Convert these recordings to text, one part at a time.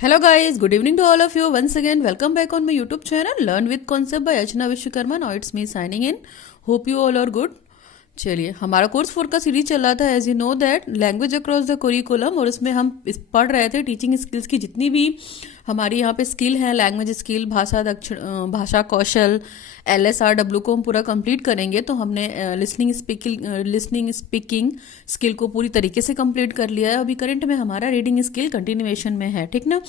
Hello guys, good evening to all of you. Once again, welcome back on my YouTube channel Learn with Concept by Archana Vishwakarma. Now it's me signing in. Hope you all are good. चलिए, हमारा course 4 का series चल रहा था as you know that language across the curriculum, और उसमें हम पढ़ रहे थे टीचिंग स्किल्स की जितनी भी हमारी यहाँ पे स्किल है, लैंग्वेज स्किल, भाषा कौशल, LSRW को हम पूरा कंप्लीट करेंगे। तो हमने लिसनिंग स्पीकिंग स्किल को पूरी तरीके से कंप्लीट कर लिया है। अभी करंट में हमारा रीडिंग स्किल कंटिन्यूएशन में है, ठीक ना।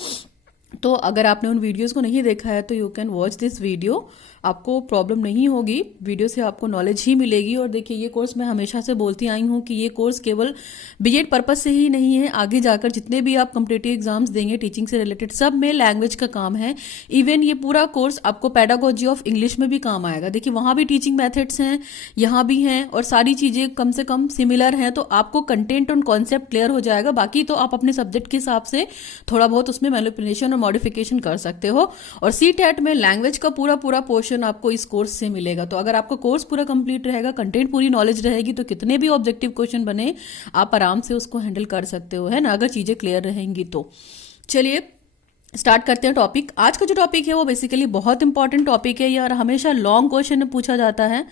तो अगर आपने उन वीडियोस को नहीं देखा है तो you can watch this video, आपको प्रॉब्लम नहीं होगी, वीडियो से आपको नॉलेज ही मिलेगी। और देखिए, ये कोर्स मैं हमेशा से बोलती आई हूँ कि ये कोर्स केवल बीएड पर्पज से ही नहीं है, आगे जाकर जितने भी आप कॉम्पिटिटिव एग्जाम्स देंगे टीचिंग से रिलेटेड सब में लैंग्वेज का काम है। इवन ये पूरा कोर्स आपको पेडागोजी ऑफ इंग्लिश में भी काम आएगा। देखिए, वहाँ भी टीचिंग मेथड्स हैं, यहाँ भी हैं, और सारी चीज़ें कम से कम सिमिलर हैं। तो आपको कंटेंट और कॉन्सेप्ट क्लियर हो जाएगा। बाकी तो आप अपने सब्जेक्ट के हिसाब से थोड़ा बहुत उसमें मैनिपुलेशन और मॉडिफिकेशन कर सकते हो। और CTET में लैंग्वेज का पूरा पोर्शन आपको इस कोर्स से मिलेगा। तो अगर आपका कोर्स पूरा कंप्लीट रहेगा, कंटेंट पूरी नॉलेज रहेगी, तो कितने भी ऑब्जेक्टिव क्वेश्चन बने आप आराम से उसको हैंडल कर सकते हो, है ना, अगर चीजें क्लियर रहेंगी तो। चलिए स्टार्ट करते हैं टॉपिक। आज का जो टॉपिक है वो बेसिकली बहुत इंपॉर्टेंट टॉपिक है यार, हमेशा लॉन्ग क्वेश्चन में पूछा जाता है।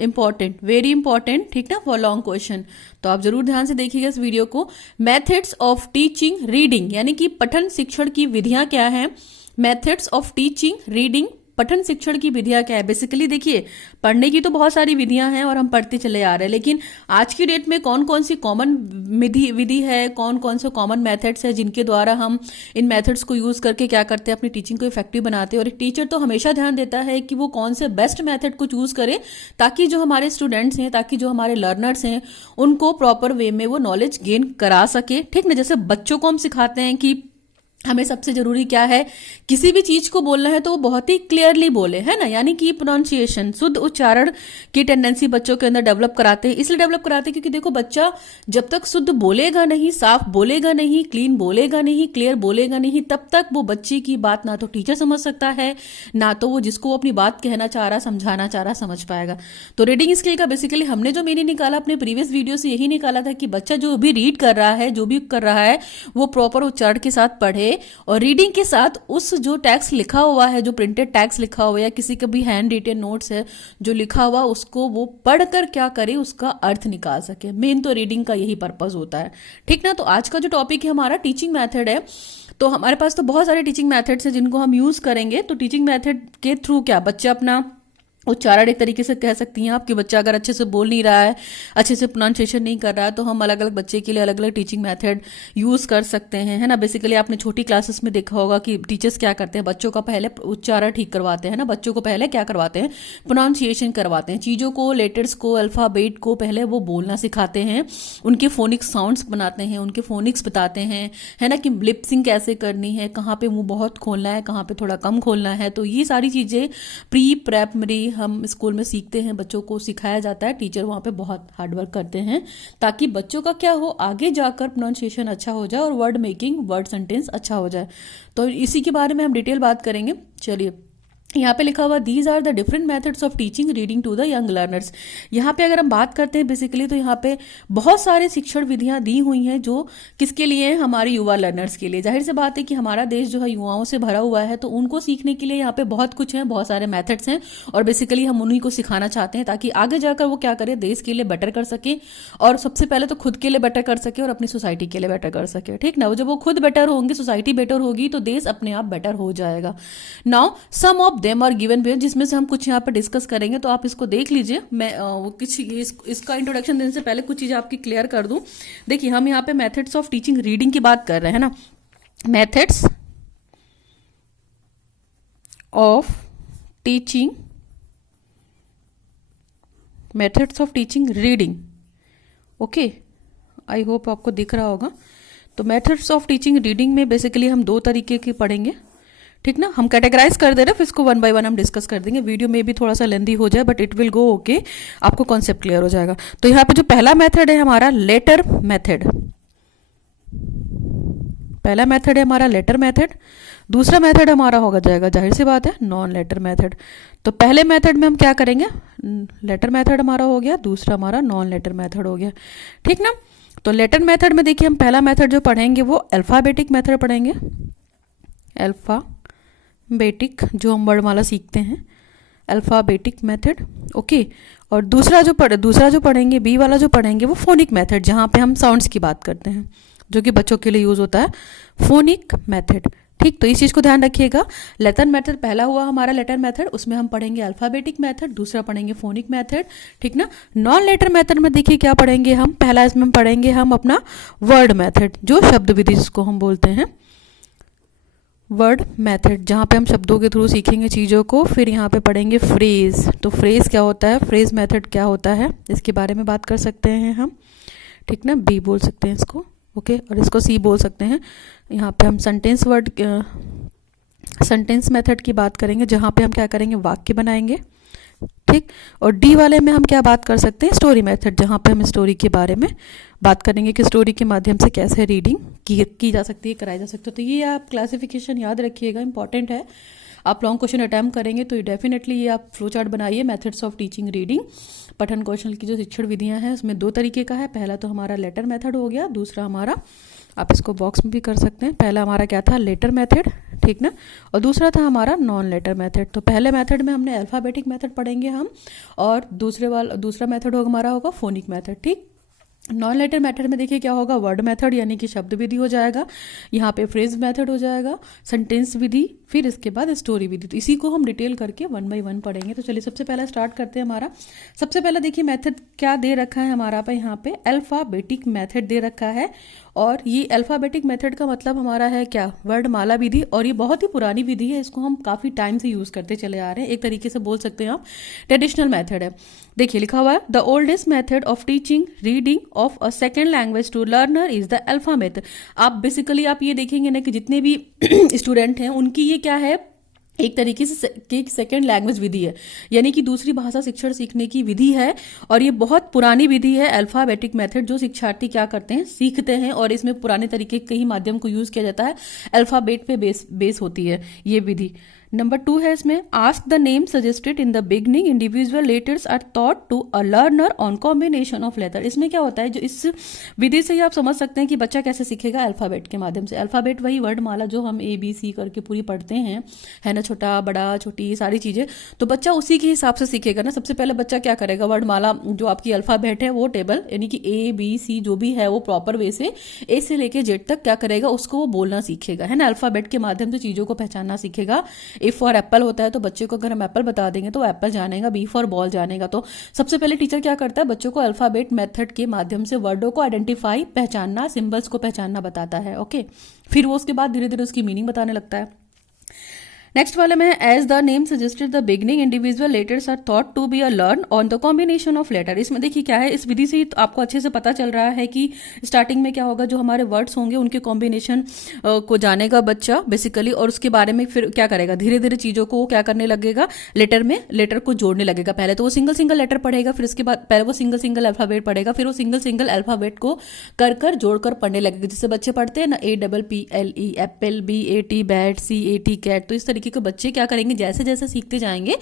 इंपॉर्टेंट, वेरी इंपॉर्टेंट, ठीक ना, फॉर लॉन्ग क्वेश्चन। तो आप जरूर ध्यान से देखिएगा इस वीडियो को। मेथड्स ऑफ टीचिंग रीडिंग, यानी कि पठन शिक्षण की विधियां क्या हैं। मेथड्स ऑफ टीचिंग रीडिंग, पठन शिक्षण की विधियां क्या है। बेसिकली देखिए, पढ़ने की तो बहुत सारी विधियां हैं और हम पढ़ते चले आ रहे हैं, लेकिन आज की डेट में कौन कौन सी कॉमन विधि है, कौन कौन से कॉमन मेथड्स है जिनके द्वारा हम इन मेथड्स को यूज करके क्या करते हैं, अपनी टीचिंग को इफेक्टिव बनाते हैं। और एक टीचर तो हमेशा ध्यान देता है कि वो कौन से बेस्ट मेथड को चूज करे, ताकि जो हमारे स्टूडेंट्स हैं, ताकि जो हमारे लर्नर्स हैं, उनको प्रॉपर वे में वो नॉलेज गेन करा सके, ठीक ना। जैसे बच्चों को हम सिखाते हैं कि हमें सबसे जरूरी क्या है, किसी भी चीज को बोलना है तो वो बहुत ही क्लियरली बोले, है ना, यानी कि प्रोनाउंसिएशन, शुद्ध उच्चारण की टेंडेंसी बच्चों के अंदर डेवलप कराते हैं। इसलिए डेवलप कराते हैं क्योंकि देखो, बच्चा जब तक शुद्ध बोलेगा नहीं, साफ बोलेगा नहीं, क्लीन बोलेगा नहीं, क्लियर बोलेगा नहीं, तब तक वो बच्चे की बात ना तो टीचर समझ सकता है, ना तो वो जिसको अपनी बात कहना चाह रहा, समझाना चाह रहा, समझ पाएगा। तो रीडिंग स्किल का बेसिकली हमने जो मीनिंग निकाला अपने प्रीवियस वीडियो से, यही निकाला था कि बच्चा जो भी रीड कर रहा है, जो भी कर रहा है, वो प्रॉपर उच्चारण के साथ पढ़े, और रीडिंग के साथ उस जो टेक्स्ट लिखा हुआ है, जो प्रिंटेड टेक्स्ट लिखा हुआ है, या किसी का भी हैंड रिटन नोट्स है जो लिखा हुआ, उसको वो पढ़कर क्या करे, उसका अर्थ निकाल सके। मेन तो रीडिंग का यही पर्पज होता है, ठीक ना। तो आज का जो टॉपिक है हमारा टीचिंग मेथड है। तो हमारे पास तो बहुत सारे टीचिंग मेथड्स हैं जिनको हम यूज करेंगे। तो टीचिंग मेथड के थ्रू क्या बच्चा अपना उच्चारण, एक तरीके से कह सकती हैं आप कि बच्चा अगर अच्छे से बोल नहीं रहा है, अच्छे से प्रोनाउंसिएशन नहीं कर रहा है, तो हम अलग अलग बच्चे के लिए अलग अलग टीचिंग मेथड यूज कर सकते हैं, है ना। बेसिकली आपने छोटी क्लासेस में देखा होगा कि टीचर्स क्या करते हैं, बच्चों का पहले उच्चारण ठीक करवाते हैं ना, बच्चों को पहले क्या करवाते हैं, प्रोनाउंसिएशन करवाते हैं, चीजों को, लेटर्स को, अल्फाबेट को पहले वो बोलना सिखाते हैं, उनके फोनिक्स साउंड्स बनाते हैं, उनके फोनिक्स बताते हैं, है ना, कि लिपसिंग कैसे करनी है, कहाँ पे मुंह बहुत खोलना है, कहाँ पे थोड़ा कम खोलना है। तो ये सारी चीजें प्री प्राइमरी हम स्कूल में सीखते हैं, बच्चों को सिखाया जाता है। टीचर वहां पे बहुत हार्डवर्क करते हैं ताकि बच्चों का क्या हो, आगे जाकर प्रोनाउंसिएशन अच्छा हो जाए और वर्ड मेकिंग, वर्ड सेंटेंस अच्छा हो जाए। तो इसी के बारे में हम डिटेल बात करेंगे। चलिए, यहाँ पे लिखा हुआ these are the different methods of teaching reading to the young learners. यहाँ पे अगर हम बात करते हैं बेसिकली, तो यहाँ पे बहुत सारे शिक्षण विधियां दी हुई हैं जो किसके लिए हैं, हमारे युवा लर्नर्स के लिए। जाहिर सी बात है कि हमारा देश जो है युवाओं से भरा हुआ है, तो उनको सीखने के लिए यहाँ पे बहुत कुछ है, बहुत सारे मेथड्स हैं, और बेसिकली हम उन्हीं को सिखाना चाहते हैं ताकि आगे जाकर वो क्या करे, देश के लिए बेटर कर सके, और सबसे पहले तो खुद के लिए बेटर कर सके और अपनी सोसाइटी के लिए बेटर कर सके, ठीक ना। जब वो खुद बेटर होंगे, सोसाइटी बेटर होगी, तो देश अपने आप बेटर हो जाएगा। Now some of them are given पे, जिसमें से हम कुछ यहाँ पर डिस्कस करेंगे, तो आप इसको देख लीजिए। मैं इसका इंट्रोडक्शन देने से पहले कुछ चीजें आपकी क्लियर कर दूं। देखिए, हम यहाँ पे मेथड्स ऑफ टीचिंग रीडिंग की बात कर रहे हैं ना, methods of teaching, methods of teaching reading, okay, I hope आपको दिख रहा होगा। तो मेथड्स ऑफ टीचिंग रीडिंग में बेसिकली हम दो तरीके के पढ़ेंगे, ठीक ना। हम कैटेगराइज कर दे रहे हैं, फिर इसको वन बाय वन हम डिस्कस कर देंगे। वीडियो में भी थोड़ा सा लेंदी हो जाए, but it will go okay, आपको कॉन्सेप्ट क्लियर हो जाएगा। तो यहाँ पे जो पहला मेथड है हमारा लेटर मेथड, पहला मेथड है हमारा लेटर मेथड। दूसरा मेथड हमारा होगा जाएगा, जाहिर सी बात है, नॉन लेटर मेथड। तो पहले मेथड में हम क्या करेंगे, लेटर मेथड हमारा हो गया, दूसरा हमारा नॉन लेटर मेथड हो गया, ठीक ना। तो लेटर मेथड में देखिए, हम पहला मेथड जो पढ़ेंगे वो अल्फाबेटिक मेथड पढ़ेंगे, अल्फ़ाबेटिक, जो हम वर्णमाला सीखते हैं, अल्फ़ाबेटिक मेथड। ओके, और दूसरा जो पढ़ेंगे, बी वाला जो पढ़ेंगे वो फोनिक मेथड, जहाँ पे हम साउंड्स की बात करते हैं, जो कि बच्चों के लिए यूज़ होता है, फोनिक मेथड। ठीक, तो इस चीज़ को ध्यान रखिएगा। लेटर मेथड पहला हुआ हमारा लेटर मेथड, उसमें हम पढ़ेंगे अल्फ़ाबेटिक मेथड, दूसरा पढ़ेंगे फोनिक मेथड। ठीक ना। नॉन लेटर मेथड में देखिए क्या पढ़ेंगे हम, पहला इसमें हम पढ़ेंगे हम अपना वर्ड मेथड, जो शब्द विधि जिसको हम बोलते हैं वर्ड मेथड, जहाँ पे हम शब्दों के थ्रू सीखेंगे चीज़ों को। फिर यहाँ पे पढ़ेंगे फ्रेज, तो फ्रेज क्या होता है, फ्रेज मेथड क्या होता है, इसके बारे में बात कर सकते हैं हम। ठीक ना, बी बोल सकते हैं इसको। ओके, और इसको सी बोल सकते हैं। यहाँ पे हम सेंटेंस मेथड की बात करेंगे, जहाँ पे हम क्या करेंगे, वाक्य बनाएंगे। ठीक, और डी वाले में हम क्या बात कर सकते हैं, स्टोरी मेथड, जहाँ पे हम स्टोरी के बारे में बात करेंगे कि स्टोरी के माध्यम से कैसे रीडिंग की जा सकती है, कराई जा सकती है। तो ये आप क्लासिफिकेशन याद रखिएगा, इंपॉर्टेंट है। आप लॉन्ग क्वेश्चन अटैम्प्ट करेंगे तो डेफिनेटली ये आप फ्लो चार्ट बनाइए। मेथड्स ऑफ टीचिंग रीडिंग, पठन कौशल की जो शिक्षण विधियां हैं उसमें दो तरीके का है। पहला तो हमारा लेटर मेथड हो गया, दूसरा हमारा, आप इसको बॉक्स में भी कर सकते हैं, पहला हमारा क्या था, लेटर मेथड। ठीक ना, और दूसरा था हमारा नॉन लेटर मेथड। तो पहले मेथड में हमने अल्फ़ाबेटिक मेथड पढ़ेंगे हम, और दूसरा मेथड होगा हमारा होगा फोनिक मेथड। ठीक, नॉन लेटर मेथड में देखिए क्या होगा, वर्ड मेथड यानी कि शब्द विधि हो जाएगा, यहाँ पे फ्रेज मेथड हो जाएगा, सेंटेंस विधि, फिर इसके बाद स्टोरी विधि। तो इसी को हम डिटेल करके 1 बाय 1 पढ़ेंगे। तो चलिए सबसे पहला स्टार्ट करते हैं हमारा। सबसे पहला देखिए मेथड क्या दे रखा है हमारा पे, यहाँ पे अल्फ़ाबेटिक मेथड दे रखा है। और ये अल्फ़ाबेटिक मेथड का मतलब हमारा है क्या, वर्णमाला विधि। और ये बहुत ही पुरानी विधि है, इसको हम काफ़ी टाइम से यूज़ करते चले आ रहे हैं। एक तरीके से बोल सकते हैं आप ट्रेडिशनल मेथड है। देखिए लिखा हुआ है, the oldest method of teaching reading of a second language to learner is the alpha method. आप बेसिकली आप ये देखेंगे ना कि जितने भी स्टूडेंट हैं उनकी ये क्या है, एक तरीके से सेकेंड लैंग्वेज विधि है, यानी कि दूसरी भाषा शिक्षण सीखने की विधि है। और ये बहुत पुरानी विधि है अल्फ़ाबेटिक मेथड, जो शिक्षार्थी क्या करते हैं, सीखते हैं। और इसमें पुराने तरीके के ही माध्यम को यूज़ किया जाता है, अल्फ़ाबेट पे बेस होती है ये विधि। नंबर 2 है इसमें, ask the name suggested in the beginning, individual letters are taught to a learner on combination of letter. इसमें क्या होता है, जो इस विधि से ही आप समझ सकते हैं कि बच्चा कैसे सीखेगा, अल्फ़ाबेट के माध्यम से। अल्फ़ाबेट वही वर्णमाला जो हम ABC करके पूरी पढ़ते हैं, है ना, छोटा बड़ा छोटी सारी चीज़ें, तो बच्चा उसी के हिसाब से सीखेगा ना। सबसे पहले बच्चा क्या करेगा, वर्णमाला जो आपकी अल्फ़ाबेट है वो टेबल यानी कि ABC जो भी है वो प्रॉपर वे से A से लेके Z तक क्या करेगा, उसको वो बोलना सीखेगा, है ना। अल्फ़ाबेट के माध्यम से चीज़ों को पहचानना सीखेगा। ए फॉर एप्पल होता है तो बच्चे को अगर हम एप्पल बता देंगे तो वो एप्पल जानेगा, बी फॉर बॉल जानेगा। तो सबसे पहले टीचर क्या करता है, बच्चों को अल्फ़ाबेट मेथड के माध्यम से वर्डों को आइडेंटिफाई, पहचानना, सिंबल्स को पहचानना बताता है। ओके, फिर वो उसके बाद धीरे धीरे उसकी मीनिंग बताने लगता है। नेक्स्ट वाले में as the name suggested the beginning individual letters are thought to be a learn on the combination of letter. इसमें देखिए क्या है, इस विधि से तो आपको अच्छे से पता चल रहा है कि स्टार्टिंग में क्या होगा, जो हमारे वर्ड्स होंगे उनके कॉम्बिनेशन को जानेगा बच्चा बेसिकली, और उसके बारे में फिर क्या करेगा, धीरे धीरे चीज़ों को क्या करने लगेगा, लेटर को जोड़ने लगेगा। पहले तो वो सिंगल लेटर पढ़ेगा, फिर उसके बाद पहले वो सिंगल अल्फ़ाबेट पढ़ेगा, फिर वो सिंगल अल्फ़ाबेट को कर जोड़कर पढ़ने लगेगा। जिससे बच्चे पढ़ते हैं ना, APPLE apple, BAT bat, CAT cat. तो इस तरीके के बच्चे क्या करेंगे, जैसे जैसे सीखते जाएंगे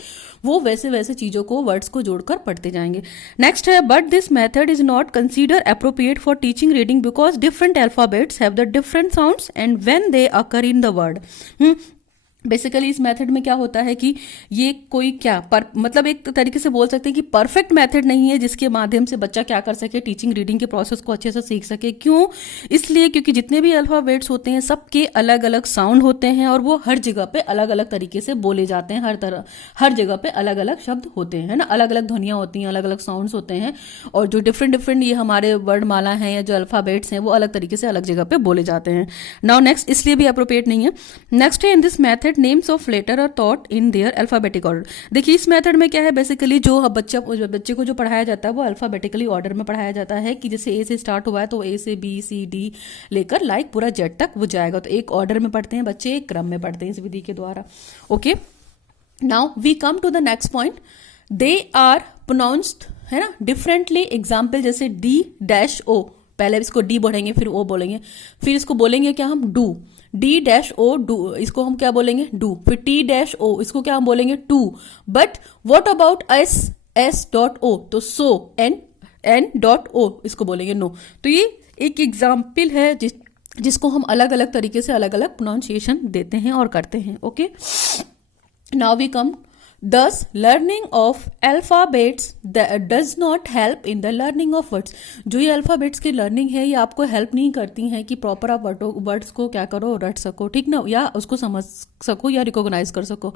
वो वैसे वैसे चीजों को, वर्ड्स को जोड़कर पढ़ते जाएंगे। नेक्स्ट है, but this method is not consider appropriate for teaching reading because different alphabets have the different sounds and when they occur in the word. Basically इस मेथड में क्या होता है कि ये कोई मतलब एक तरीके से बोल सकते हैं कि परफेक्ट मेथड नहीं है जिसके माध्यम से बच्चा क्या कर सके, टीचिंग रीडिंग के प्रोसेस को अच्छे से सीख सके। क्यों, इसलिए क्योंकि जितने भी अल्फ़ाबेट्स होते हैं सबके अलग अलग साउंड होते हैं और वो हर जगह पे अलग अलग तरीके से बोले जाते हैं। हर जगह पे अलग अलग शब्द होते हैं ना, अलग अलग ध्वनियाँ होती हैं, अलग अलग साउंड्स होते हैं। और जो डिफरेंट ये हमारे वर्डमाला हैं या जो अल्फ़ाबेट्स हैं वो अलग तरीके से अलग जगह पे बोले जाते हैं। नाउ नेक्स्ट, इसलिए भी अप्रोप्रिएट नहीं है। नेक्स्ट है, in this method names of letter are taught in their alphabetic order. देखिए इस मेथड में क्या है, बेसिकली जो बच्चे को जो पढ़ाया जाता है वो अल्फाबेटिकली ऑर्डर में पढ़ाया जाता है कि जैसे A से स्टार्ट हुआ है तो A से B C D लेकर लाइक पूरा Z तक वो जाएगा। तो एक ऑर्डर में पढ़ते हैं बच्चे, एक क्रम में पढ़ते हैं इस विधि के द्वारा। Okay, now we come to the next point, they are pronounced, है ना, डिफरेंटली। एग्जाम्पल जैसे D-O, पहले इसको D बोलेंगे फिर O बोलेंगे, फिर इसको बोलेंगे क्या हम, डू, D-O डू, इसको हम क्या बोलेंगे, डू। फिर T-O, इसको क्या हम बोलेंगे, to. But what about S.O, तो सो, N.O, इसको बोलेंगे नो। तो ये एक एग्जाम्पल है जिसको हम अलग अलग तरीके से अलग अलग प्रोनाउंसिएशन देते हैं और करते हैं. Okay, now we come. Thus, learning of alphabets does not help in the learning of words. जो ये अल्फ़ाबेट्स की लर्निंग है ये आपको हेल्प नहीं करती हैं कि प्रॉपर आप वर्ड्स को क्या करो, रट सको, ठीक ना, या उसको समझ सको या रिकॉग्नाइज कर सको.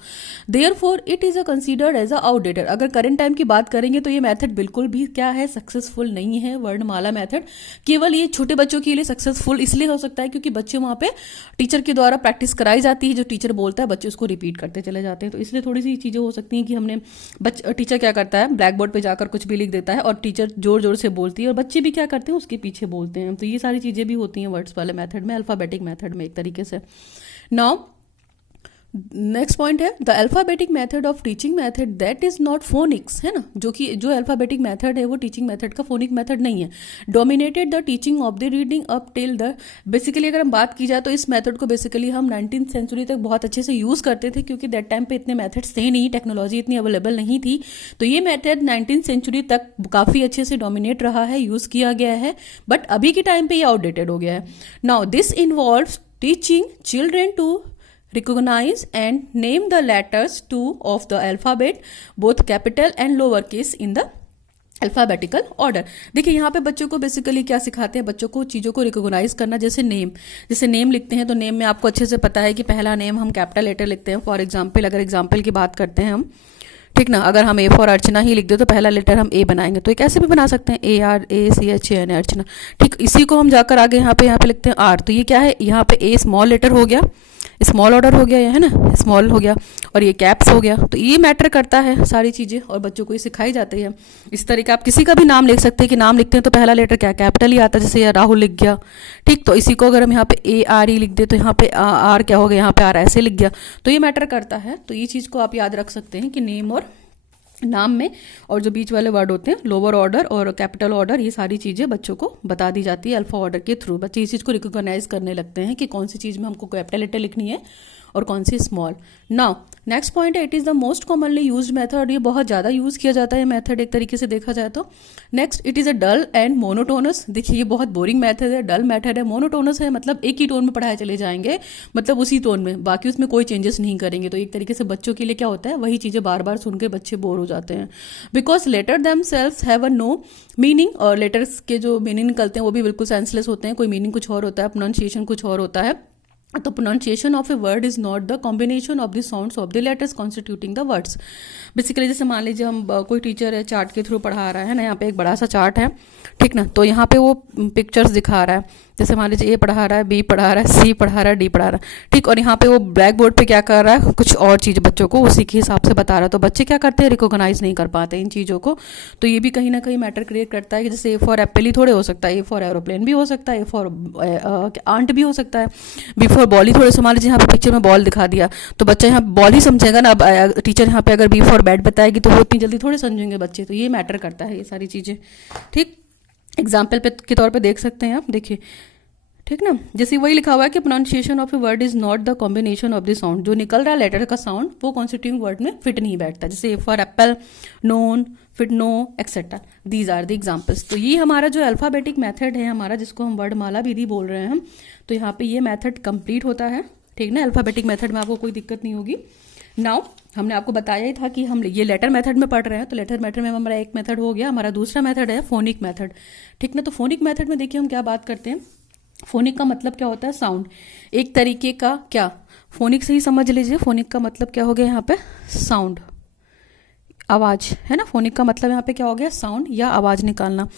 Therefore it is a considered as a outdated. अगर करंट टाइम की बात करेंगे तो ये मेथड बिल्कुल भी क्या है, सक्सेसफुल नहीं है. वर्णमाला मेथड केवल ये छोटे बच्चों के लिए सक्सेसफुल इसलिए हो सकता है क्योंकि बच्चे वहाँ पे टीचर के द्वारा प्रैक्टिस कराई जाती है. जो टीचर बोलता है बच्चे उसको रिपीट करते चले जाते हैं. तो इसलिए थोड़ी सी चीज़ें हो सकती हैं कि हमने टीचर क्या करता है, ब्लैक बोर्ड पे जाकर कुछ भी लिख देता है और टीचर जोर जोर से बोलती है और बच्चे भी क्या करते हैं, उसके पीछे बोलते हैं. तो ये सारी चीज़ें भी होती हैं वर्ड्स वाले मेथड में, अल्फ़ाबेटिक मेथड में एक तरीके से. नाउ नेक्स्ट पॉइंट है the alphabetic method of teaching method that is not phoenix, है ना, जो अल्फ़ाबेटिक मेथड है वो टीचिंग मेथड का फोनिक मेथड नहीं है. Dominated the teaching of the reading up till the, basically अगर हम बात की जाए तो इस मेथड को बेसिकली हम 19th सेंचुरी तक बहुत अच्छे से यूज़ करते थे क्योंकि दैट टाइम पे इतने मेथड्स थे नहीं, टेक्नोलॉजी इतनी अवेलेबल नहीं थी. तो ये मेथड 19th सेंचुरी तक काफ़ी अच्छे से डोमिनेट रहा है, यूज़ किया गया है. बट अभी के टाइम पे ये आउटडेटेड हो गया है. Now this involves teaching children to recognize and name the letters too of the alphabet, both capital and lower case in the alphabetical order. देखिए यहाँ पे बच्चों को बेसिकली क्या सिखाते हैं, बच्चों को चीज़ों को रिकॉग्नाइज करना. जैसे नेम लिखते हैं तो नेम में आपको अच्छे से पता है कि पहला नेम हम कैपिटल लेटर लिखते हैं. फॉर एग्जाम्पल अगर एग्जाम्पल की बात करते हैं हम, ठीक ना, अगर हम ए फॉर अर्चना ही लिख दे तो पहला लेटर हम ए बनाएंगे. तो एक ऐसे भी बना सकते हैं ARACHAN अर्चना. ठीक, इसी को हम जाकर आगे यहाँ पे लिखते हैं आर. तो ये क्या है, यहाँ पे ए स्मॉल लेटर हो गया, स्मॉल ऑर्डर हो गया, है ना, स्मॉल हो गया, और ये कैप्स हो गया. तो ये मैटर करता है सारी चीज़ें और बच्चों को ये सिखाई जाती है. इस तरीके आप किसी का भी नाम लिख सकते हैं कि नाम लिखते हैं तो पहला लेटर क्या कैपिटल ही आता है, जैसे ये राहुल लिख गया. ठीक, तो इसी को अगर हम यहाँ पे ARE लिख दे तो यहाँ पे आर क्या हो गया, यहाँ पे आर ऐसे लिख गया. तो ये मैटर करता है. तो ये चीज़ को आप याद रख सकते हैं कि नेम और नाम में और जो बीच वाले वर्ड होते हैं लोअर ऑर्डर और कैपिटल ऑर्डर, ये सारी चीज़ें बच्चों को बता दी जाती है अल्फा ऑर्डर के थ्रू. बच्चे इस चीज़ को रिकॉग्नाइज करने लगते हैं कि कौन सी चीज़ में हमको कैपिटल लेटर लिखनी है और कौन C small. Now next point है it is the most commonly use method. ये बहुत ज़्यादा यूज़ किया जाता है मेथड एक तरीके से देखा जाए तो. Next it is a dull and monotonous. देखिए ये बहुत बोरिंग मेथड है, डल मेथड है. मोनोटोनस है मतलब एक ही टोन में पढ़ाए चले जाएंगे, मतलब उसी टोन में, बाकी उसमें कोई चेंजेस नहीं करेंगे. तो एक तरीके से बच्चों के लिए क्या होता है, वही चीज़ें बार बार सुन के बच्चे बोर हो जाते हैं. Because letter them self have a no meaning, और लेटर्स के जो मीनिंग निकलते हैं वो भी बिल्कुल सेंसलेस होते हैं. कोई मीनिंग कुछ और होता है, प्रोनाउंसिएशन कुछ और होता है. तो pronunciation of a word is not the combination of the sounds of the letters constituting the words. Basically जैसे मान लीजिए हम कोई टीचर है चार्ट के थ्रू पढ़ा रहा है ना, यहाँ पे एक बड़ा सा चार्ट है, ठीक ना, तो यहाँ पे वो पिक्चर्स दिखा रहा है. जैसे मान लीजिए ए पढ़ा रहा है, बी पढ़ा रहा है, सी पढ़ा रहा है, डी पढ़ा रहा है, ठीक, और यहाँ पे वो ब्लैक बोर्ड पे क्या कर रहा है, कुछ और चीज़ बच्चों को उसी के हिसाब से बता रहा है. तो बच्चे क्या करते हैं, रिकॉग्नाइज नहीं कर पाते इन चीज़ों को. तो ये भी कहीं ना कहीं मैटर क्रिएट करता है कि जैसे ए फॉर एप्पल ही थोड़े हो सकता है, ए फॉर एरोप्लेन भी हो सकता है, ए फॉर आंट भी हो सकता है, बी फॉर बॉल ही थोड़े से. मान लीजिए यहाँ पे पिक्चर में बॉल दिखा दिया तो बच्चा यहाँ बॉल ही समझेगा ना. अब टीचर यहाँ पे अगर बी फॉर बैट बताएगी तो वो इतनी जल्दी थोड़े समझेंगे बच्चे. तो ये मैटर करता है ये सारी चीज़ें. ठीक, एग्जाम्पल के तौर पे देख सकते हैं आप, देखिए, ठीक ना, जैसे वही लिखा हुआ है कि pronunciation of a word is not the combination of the sound. जो निकल रहा है लेटर का साउंड वो कॉन्स्टिट्यूइंग वर्ड में फिट नहीं बैठता. जैसे for apple, known, fit no, etcetera. These are the examples. तो ये हमारा जो अल्फाबेटिक मेथड है हमारा, जिसको हम वर्डमाला विधि बोल रहे हैं हम, तो यहाँ पे ये मेथड कंप्लीट होता है. ठीक ना, अल्फाबेटिक मेथड में आपको कोई दिक्कत नहीं होगी. नाउ हमने आपको बताया ही था कि हम ये लेटर मेथड में पढ़ रहे हैं, तो लेटर मेथड में हमारा एक मेथड हो गया. हमारा दूसरा मेथड है फोनिक मेथड. ठीक ना, तो फोनिक मेथड में देखिए हम क्या बात करते हैं. फोनिक का मतलब क्या होता है, साउंड. एक तरीके का क्या, फोनिक से ही समझ लीजिए. फोनिक का मतलब क्या हो गया यहाँ पे, साउंड, आवाज, है ना. फोनिक का मतलब यहाँ पे क्या हो गया, साउंड या आवाज निकालना.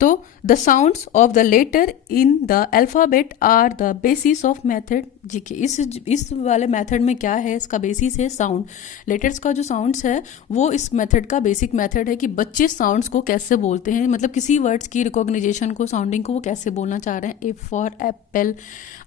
तो the sounds of the letter in the alphabet are the basis of method. जी के इस वाले मेथड में क्या है, इसका बेसिस है साउंड. लेटर्स का जो साउंड्स है वो इस मेथड का बेसिक मेथड है कि बच्चे साउंड्स को कैसे बोलते हैं, मतलब किसी वर्ड्स की रिकॉग्नाइजेशन को, साउंडिंग को वो कैसे बोलना चाह रहे हैं. ए फॉर एप्पल,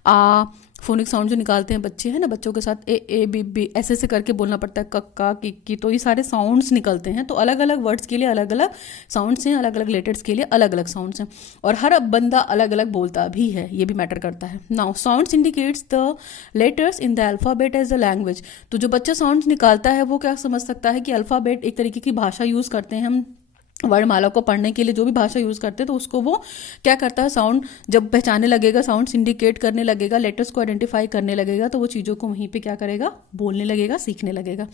आ, फोनिक साउंड जो निकालते हैं बच्चे, है ना, बच्चों के साथ ए बी बी ऐसे ऐसे करके बोलना पड़ता है, कक्का किक्की. तो ये सारे साउंड्स निकलते हैं. तो अलग अलग वर्ड्स के लिए अलग अलग साउंड्स हैं, अलग अलग लेटर्स के लिए अलग अलग साउंड्स हैं, और हर बंदा अलग अलग बोलता भी है, ये भी मैटर करता है. Now sounds indicates the letters in the alphabet as the language. तो जो बच्चा साउंड्स निकालता है वो क्या समझ सकता है कि अल्फाबेट एक तरीके की भाषा यूज करते हैं हम वर्णमाला को पढ़ने के लिए जो भी भाषा यूज करते हैं तो उसको वो क्या करता है, साउंड जब पहचानने लगेगा, साउंड इंडिकेट करने लगेगा, लेटर्स को आइडेंटिफाई करने लगेगा, तो वो चीज़ों को वहीं पे क्या करेगा, बोलने लगेगा, सीखने लगेगा।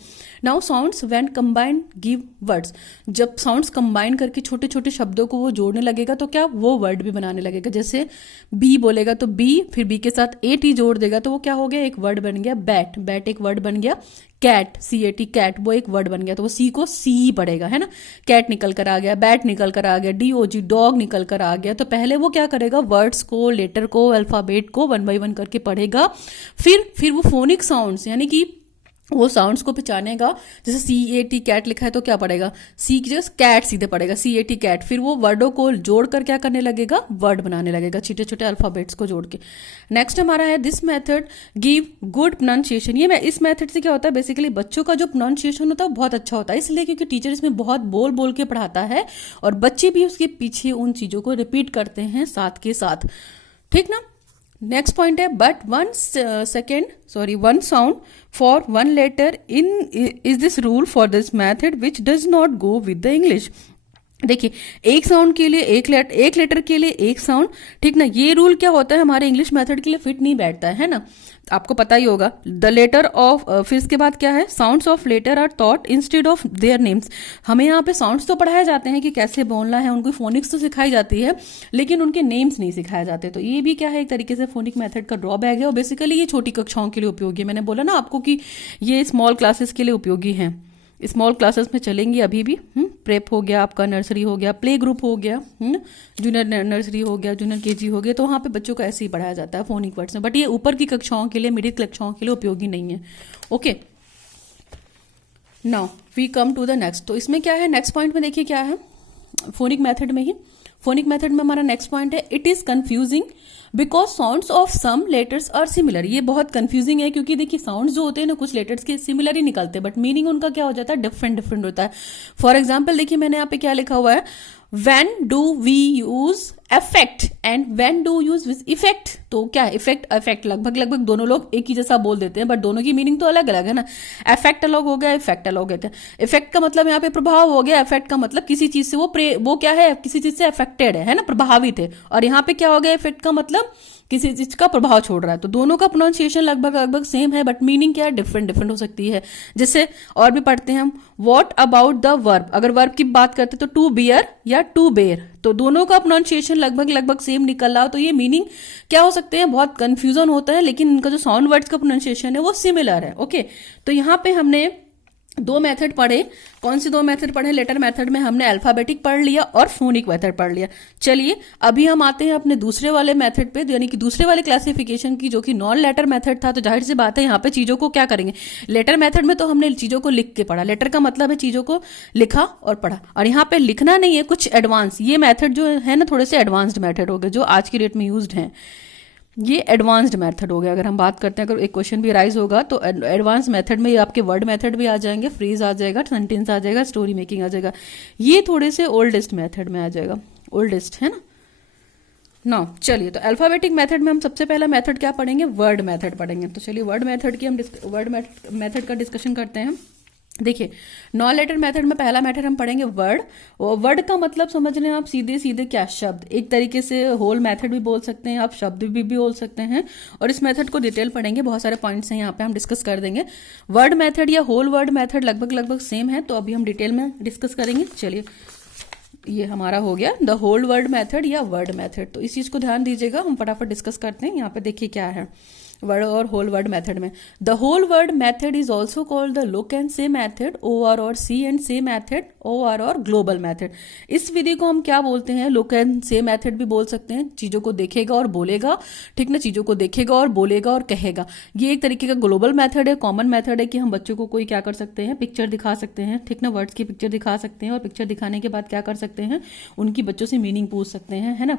Now sounds when combined give words, जब साउंड्स कंबाइन करके छोटे छोटे शब्दों को वो जोड़ने लगेगा तो क्या वो वर्ड भी बनाने लगेगा। जैसे बी बोलेगा तो बी, फिर बी के साथ ए टी जोड़ देगा तो वो क्या हो गया, एक वर्ड बन गया बैट, बैट एक वर्ड बन गया। कैट, CAT कैट, वो एक वर्ड बन गया, तो वो सी को सी पड़ेगा, है ना। कैट निकल कर आ गया, बैट निकल कर आ गया, DOG डॉग निकल कर आ गया। तो पहले वो क्या करेगा, वर्ड्स को, लेटर को, अल्फाबेट को 1 बाय 1 करके पढ़ेगा। फिर वो फोनिक साउंड्स यानी कि वो साउंड्स को पहचानेगा। जैसे CAT कैट लिखा है तो क्या पड़ेगा, सी की जगह कैट सीधे पड़ेगा, CAT कैट। फिर वो वर्डों को जोड़कर क्या करने लगेगा, वर्ड बनाने लगेगा, छोटे छोटे अल्फाबेट्स को जोड़ के। नेक्स्ट हमारा है this method give good pronunciation. ये इस मेथड से क्या होता है, बेसिकली बच्चों का जो प्रोनाउंसिएशन होता है बहुत अच्छा होता है, इसलिए क्योंकि टीचर इसमें बहुत बोल बोल के पढ़ाता है और बच्चे भी उसके पीछे उन चीज़ों को रिपीट करते हैं साथ के साथ, ठीक ना। नेक्स्ट पॉइंट है but one sound for one letter in is this rule for this method which does not go with the English. देखिए, एक साउंड के लिए एक लेटर के लिए एक साउंड, ठीक ना। ये रूल क्या होता है, हमारे इंग्लिश मेथड के लिए फिट नहीं बैठता है ना, आपको पता ही होगा। द लेटर ऑफ, फिर इसके बाद क्या है, sounds of letter are taught instead of their names. हमें यहाँ पे साउंड्स तो पढ़ाए जाते हैं कि कैसे बोलना है, उनको फोनिक्स तो सिखाई जाती है, लेकिन उनके नेम्स नहीं सिखाए जाते। तो ये भी क्या है, एक तरीके से फोनिक मेथड का ड्रॉबैक है। और बेसिकली ये छोटी कक्षाओं के लिए उपयोगी है। मैंने बोला ना आपको कि ये स्मॉल क्लासेस के लिए उपयोगी है। स्मॉल क्लासेस में चलेंगी अभी भी। प्रेप हो गया आपका, नर्सरी हो गया, प्ले ग्रुप हो गया, जूनियर नर्सरी हो गया, जूनियर KG हो गया, तो वहाँ पे बच्चों को ऐसे ही पढ़ाया जाता है फोनिक वर्ड्स में। बट ये ऊपर की कक्षाओं के लिए, मिडिल कक्षाओं के लिए उपयोगी नहीं है। Okay, now we come to the next. तो इसमें क्या है, नेक्स्ट पॉइंट में देखिए क्या है, फोनिक मेथड में ही, फोनिक मेथड में हमारा नेक्स्ट पॉइंट है it is confusing because sounds of some letters are similar. ये बहुत कंफ्यूजिंग है क्योंकि देखिए साउंड्स जो होते हैं ना, कुछ लेटर्स के सिमिलर ही निकलते हैं बट मीनिंग उनका क्या हो जाता है, डिफरेंट डिफरेंट होता है। फॉर एग्जाम्पल देखिए, मैंने यहाँ पे क्या लिखा हुआ है, when do we use affect and when do use with effect. तो क्या है, इफेक्ट अफेक्ट लगभग दोनों लोग एक ही जैसा बोल देते हैं बट दोनों की मीनिंग तो अलग अलग है ना। अफेक्ट अलग हो गया, इफेक्ट अलग हो गया। इफेक्ट का मतलब यहाँ पे प्रभाव हो गया, इफेक्ट का मतलब किसी चीज से वो क्या है, किसी चीज से अफेक्टेड है ना, प्रभावित है। और यहाँ पे क्या हो गया, इफेक्ट का मतलब किसी चीज का प्रभाव छोड़ रहा है। तो दोनों का प्रोनाउंसिएशन लगभग सेम है बट मीनिंग क्या है, डिफरेंट हो सकती है। जैसे और भी पढ़ते हैं हम, व्हाट अबाउट द वर्ब, अगर वर्ब की बात करते हैं तो टू बियर या टू बेयर, तो दोनों का प्रोनाउंसिएशन लगभग सेम निकल रहा हो, तो ये मीनिंग क्या हो सकते हैं, बहुत कंफ्यूजन होता है, लेकिन इनका जो साउंड वर्ड्स का प्रोनाउंसिएशन है वो सिमिलर है। ओके, तो यहाँ पे हमने 2 मेथड पढ़े। कौन से 2 मेथड पढ़े, लेटर मेथड में हमने अल्फाबेटिक पढ़ लिया और फोनिक मेथड पढ़ लिया। चलिए अभी हम आते हैं अपने दूसरे वाले मेथड पे, यानी कि दूसरे वाले क्लासिफिकेशन की, जो कि नॉन लेटर मेथड था। तो जाहिर सी बात है यहाँ पे चीजों को क्या करेंगे, लेटर मेथड में तो हमने चीजों को लिख के पढ़ा, लेटर का मतलब है चीजों को लिखा और पढ़ा, और यहाँ पे लिखना नहीं है, कुछ एडवांस। ये मेथड जो है ना, थोड़े से एडवांस्ड मेथड हो गए जो आज की डेट में यूज्ड हैं। ये एडवांस्ड मेथड हो गया। अगर हम बात करते हैं, अगर एक क्वेश्चन भी राइज होगा तो एडवांस मेथड में ये आपके वर्ड मेथड भी आ जाएंगे, फ्रेज आ जाएगा, सेंटेंस आ जाएगा, स्टोरी मेकिंग आ जाएगा। ये थोड़े से ओल्डेस्ट मेथड में आ जाएगा, ओल्डेस्ट है ना। ना चलिए, तो अल्फाबेटिक मेथड में हम सबसे पहला मेथड क्या पढ़ेंगे, वर्ड मेथड पढ़ेंगे। तो चलिए वर्ड मेथड की हम वर्ड मेथड का डिस्कशन करते हैं। देखिए, नॉन लेटर मेथड में पहला मेथड हम पढ़ेंगे वर्ड। और वर्ड का मतलब समझ रहे हैं आप, सीधे सीधे क्या, शब्द। एक तरीके से होल मेथड भी बोल सकते हैं आप, शब्द भी बोल सकते हैं। और इस मेथड को डिटेल पढ़ेंगे, बहुत सारे पॉइंट्स हैं यहाँ पे हम डिस्कस कर देंगे। वर्ड मेथड या होल वर्ड मेथड लगभग सेम है, तो अभी हम डिटेल में डिस्कस करेंगे। चलिए, ये हमारा हो गया द होल वर्ड मेथड या वर्ड मेथड। तो इस चीज को ध्यान दीजिएगा, हम फटाफट डिस्कस करते हैं। यहाँ पे देखिए क्या है वर्ड और होल वर्ड मेथड में। The whole word method is also called the look and say method, OR और see and say method, OR और ग्लोबल मेथड। इस विधि को हम क्या बोलते हैं, लुक एंड से मेथड भी बोल सकते हैं। चीजों को देखेगा और बोलेगा, ठीक ना, चीजों को देखेगा और बोलेगा और कहेगा। ये एक तरीके का ग्लोबल मेथड है, कॉमन मेथड है कि हम बच्चों को कोई क्या कर सकते हैं, पिक्चर दिखा सकते हैं, ठीक ना, वर्ड्स की पिक्चर दिखा सकते हैं, और पिक्चर दिखाने के बाद क्या कर सकते हैं, उनकी बच्चों से मीनिंग पूछ सकते हैं, है ना।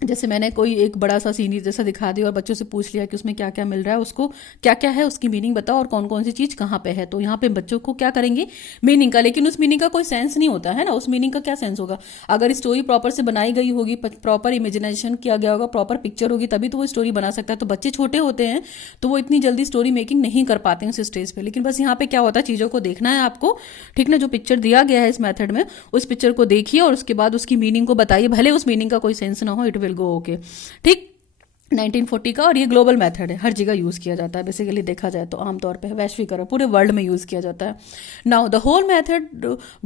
जैसे मैंने कोई एक बड़ा सा सीनरी जैसा दिखा दिया और बच्चों से पूछ लिया कि उसमें क्या क्या मिल रहा है, उसको क्या क्या है उसकी मीनिंग बताओ और कौन कौन सी चीज कहाँ पे है, तो यहाँ पे बच्चों को क्या करेंगे, मीनिंग का, लेकिन उस मीनिंग का कोई सेंस नहीं होता है ना, उस मीनिंग का क्या सेंस होगा, अगर स्टोरी प्रॉपर से बनाई गई होगी, प्रॉपर इमेजिनेशन किया गया होगा, प्रॉपर पिक्चर होगी, तभी तो वो स्टोरी बना सकता है। तो बच्चे छोटे होते हैं तो वो इतनी जल्दी स्टोरी मेकिंग नहीं कर पाते हैं उस स्टेज पे, लेकिन बस यहाँ पे क्या होता है, चीजों को देखना है आपको, ठीक ना, जो पिक्चर दिया गया है इस मेथड में, उस पिक्चर को देखिए और उसके बाद उसकी मीनिंग को बताइए, भले उस मीनिंग का कोई सेंस ना हो, इट विल गो ओके, ठीक। 1940 का, और ये ग्लोबल मेथड है, हर जगह यूज किया जाता है, बेसिकली देखा जाए तो आमतौर पे वैश्वीकरण पूरे वर्ल्ड में यूज किया जाता है। Now the whole method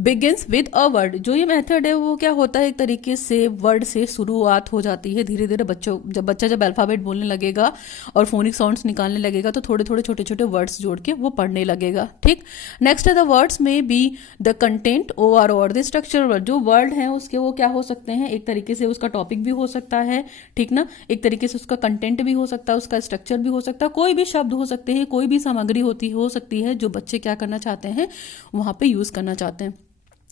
begins with a word, जो ये मेथड है वो क्या होता है, एक तरीके से वर्ड से शुरुआत हो जाती है, धीरे धीरे बच्चा जब अल्फाबेट बोलने लगेगा और फोनिक साउंड्स निकालने लगेगा तो थोड़े थोड़े छोटे छोटे वर्ड्स जोड़ के वो पढ़ने लगेगा, ठीक। नेक्स्ट है द वर्ड्स में बी द कंटेंट और द स्ट्रक्चर वर्ड, जो वर्ड है उसके वो क्या हो सकते हैं, एक तरीके से उसका टॉपिक भी हो सकता है, ठीक ना, एक तरीके से उसका कंटेंट भी हो सकता है, उसका स्ट्रक्चर भी हो सकता है, कोई भी शब्द हो सकते हैं, कोई भी सामग्री हो सकती है जो बच्चे क्या करना चाहते हैं, वहां पे यूज करना चाहते हैं।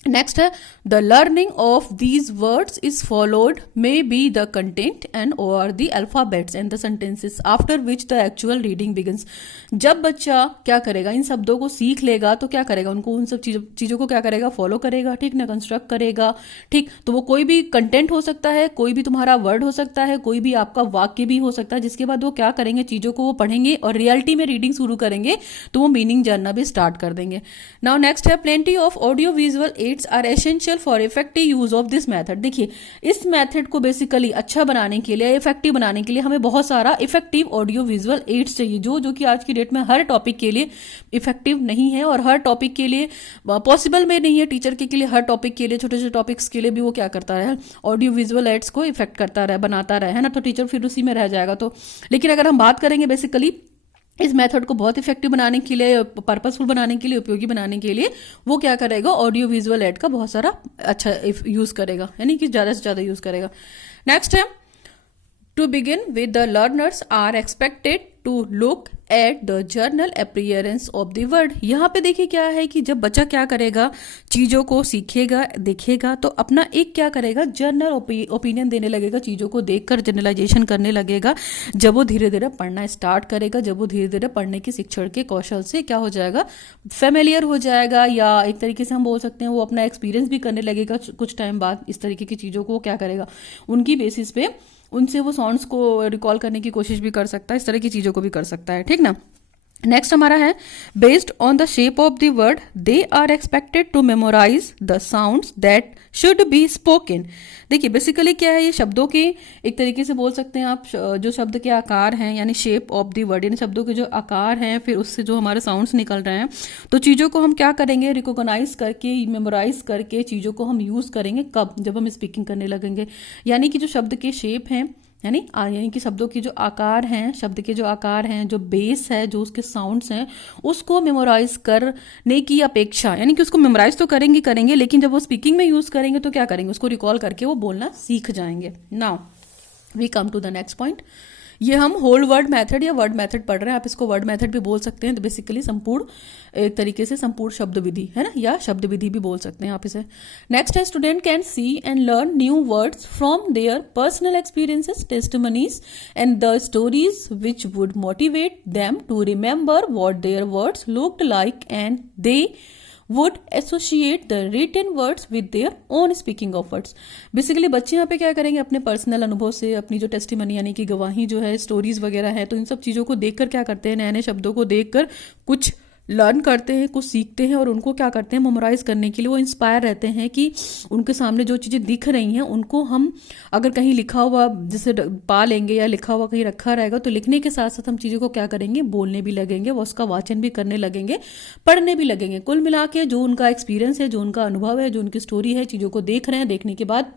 नेक्स्ट है the learning of these words is followed may be the content and और the alphabets and the sentences after which the actual reading begins. जब बच्चा क्या करेगा, इन शब्दों को सीख लेगा तो क्या करेगा, उनको उन सब चीजों को क्या करेगा, फॉलो करेगा, ठीक ना, कंस्ट्रक्ट करेगा, ठीक। तो वो कोई भी कंटेंट हो सकता है, कोई भी तुम्हारा वर्ड हो सकता है, कोई भी आपका वाक्य भी हो सकता है, जिसके बाद वो क्या करेंगे, चीजों को वो पढ़ेंगे और रियलिटी में रीडिंग शुरू करेंगे तो वो मीनिंग जानना भी स्टार्ट कर देंगे। नाउ नेक्स्ट है plenty of audio visual aids are essential for effective use of this method. देखिए इस मेथड को बेसिकली अच्छा बनाने के लिए, इफेक्टिव बनाने के लिए हमें बहुत सारा इफेक्टिव ऑडियो विजुअल एड्स चाहिए, जो कि आज की डेट में हर टॉपिक के लिए इफेक्टिव नहीं है और हर टॉपिक के लिए पॉसिबल में नहीं है। टीचर के लिए हर टॉपिक के लिए, छोटे छोटे टॉपिक्स के लिए भी वो क्या करता है, ऑडियो विजुअल एड्स को इफेक्ट करता रहे, बनाता रहे, है ना, तो टीचर फिर उसी में रह जाएगा। तो लेकिन अगर हम बात करेंगे बेसिकली इस मेथड को बहुत इफेक्टिव बनाने के लिए, पर्पसफुल बनाने के लिए, उपयोगी बनाने के लिए वो क्या करेगा, ऑडियो विजुअल एड का बहुत सारा अच्छा यूज करेगा, यानी कि ज्यादा से ज्यादा यूज करेगा। नेक्स्ट है to begin with the learners are expected to look at the general appearance of the word. यहाँ पे देखिए क्या है कि जब बच्चा क्या करेगा, चीजों को सीखेगा, देखेगा, तो अपना एक क्या करेगा, जर्नल ओपिनियन देने लगेगा, चीजों को देखकर जनरलाइजेशन करने लगेगा। जब वो धीरे धीरे पढ़ना स्टार्ट करेगा, जब वो धीरे धीरे पढ़ने की शिक्षण के कौशल से क्या हो जाएगा, फेमिलियर हो जाएगा, या एक तरीके से हम बोल सकते हैं वो अपना एक्सपीरियंस भी करने लगेगा कुछ टाइम बाद। इस तरीके की चीजों को क्या करेगा, उनकी बेसिस पे उनसे वो साउंड्स को रिकॉल करने की कोशिश भी कर सकता है, इस तरह की चीजों को भी कर सकता है, ठीक ना। नेक्स्ट हमारा है based on the shape of the word they are expected to memorise the sounds that should be spoken. देखिए बेसिकली क्या है, ये शब्दों के एक तरीके से बोल सकते हैं आप, जो शब्द के आकार हैं, यानी शेप ऑफ द वर्ड, यानी शब्दों के जो आकार हैं, फिर उससे जो हमारे साउंड्स निकल रहे हैं, तो चीजों को हम क्या करेंगे, रिकॉग्नाइज करके, मेमोराइज करके चीजों को हम यूज करेंगे कब, जब हम स्पीकिंग करने लगेंगे। यानी कि जो शब्द के शेप हैं, यानी कि शब्दों की जो आकार हैं, शब्द के जो आकार हैं, जो बेस है, जो उसके साउंड्स हैं, उसको मेमोराइज करने की अपेक्षा, यानी कि उसको मेमोराइज तो करेंगे, लेकिन जब वो स्पीकिंग में यूज करेंगे तो क्या करेंगे, उसको रिकॉल करके वो बोलना सीख जाएंगे। Now we come to the next point. ये हम होल वर्ड मेथड या वर्ड मेथड पढ़ रहे हैं, आप इसको वर्ड मेथड भी बोल सकते हैं, तो बेसिकली संपूर्ण, एक तरीके से संपूर्ण शब्द विधि है ना, या शब्द विधि भी बोल सकते हैं आप इसे। नेक्स्ट है student can see and learn new words from their personal experiences, testimonies and the stories which would motivate them to remember what their words looked like and they would associate the written words with their own speaking of words। Basically बच्चे यहाँ पे क्या करेंगे, अपने personal अनुभव से, अपनी जो टेस्टिमनी यानी कि गवाही जो है, स्टोरीज वगैरह है, तो इन सब चीज़ों को देखकर क्या करते हैं, नए नए शब्दों को देखकर कुछ लर्न करते हैं, कुछ सीखते हैं, और उनको क्या करते हैं, मेमोराइज करने के लिए वो इंस्पायर रहते हैं कि उनके सामने जो चीज़ें दिख रही हैं उनको हम अगर कहीं लिखा हुआ जैसे पा लेंगे या लिखा हुआ कहीं रखा रहेगा, तो लिखने के साथ साथ हम चीज़ों को क्या करेंगे, बोलने भी लगेंगे, वो उसका वाचन भी करने लगेंगे, पढ़ने भी लगेंगे। कुल मिला के जो उनका एक्सपीरियंस है, जो उनका अनुभव है, जो उनकी स्टोरी है, चीज़ों को देख रहे हैं, देखने के बाद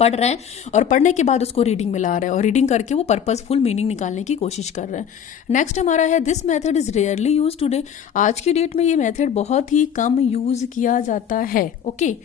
पढ़ रहे हैं, और पढ़ने के बाद उसको रीडिंग में ला रहे हैं, और रीडिंग करके वो पर्पसफुल मीनिंग निकालने की कोशिश कर रहे हैं। नेक्स्ट हमारा है this method is rarely use today. आज की डेट में ये मेथड बहुत ही कम यूज किया जाता है, okay,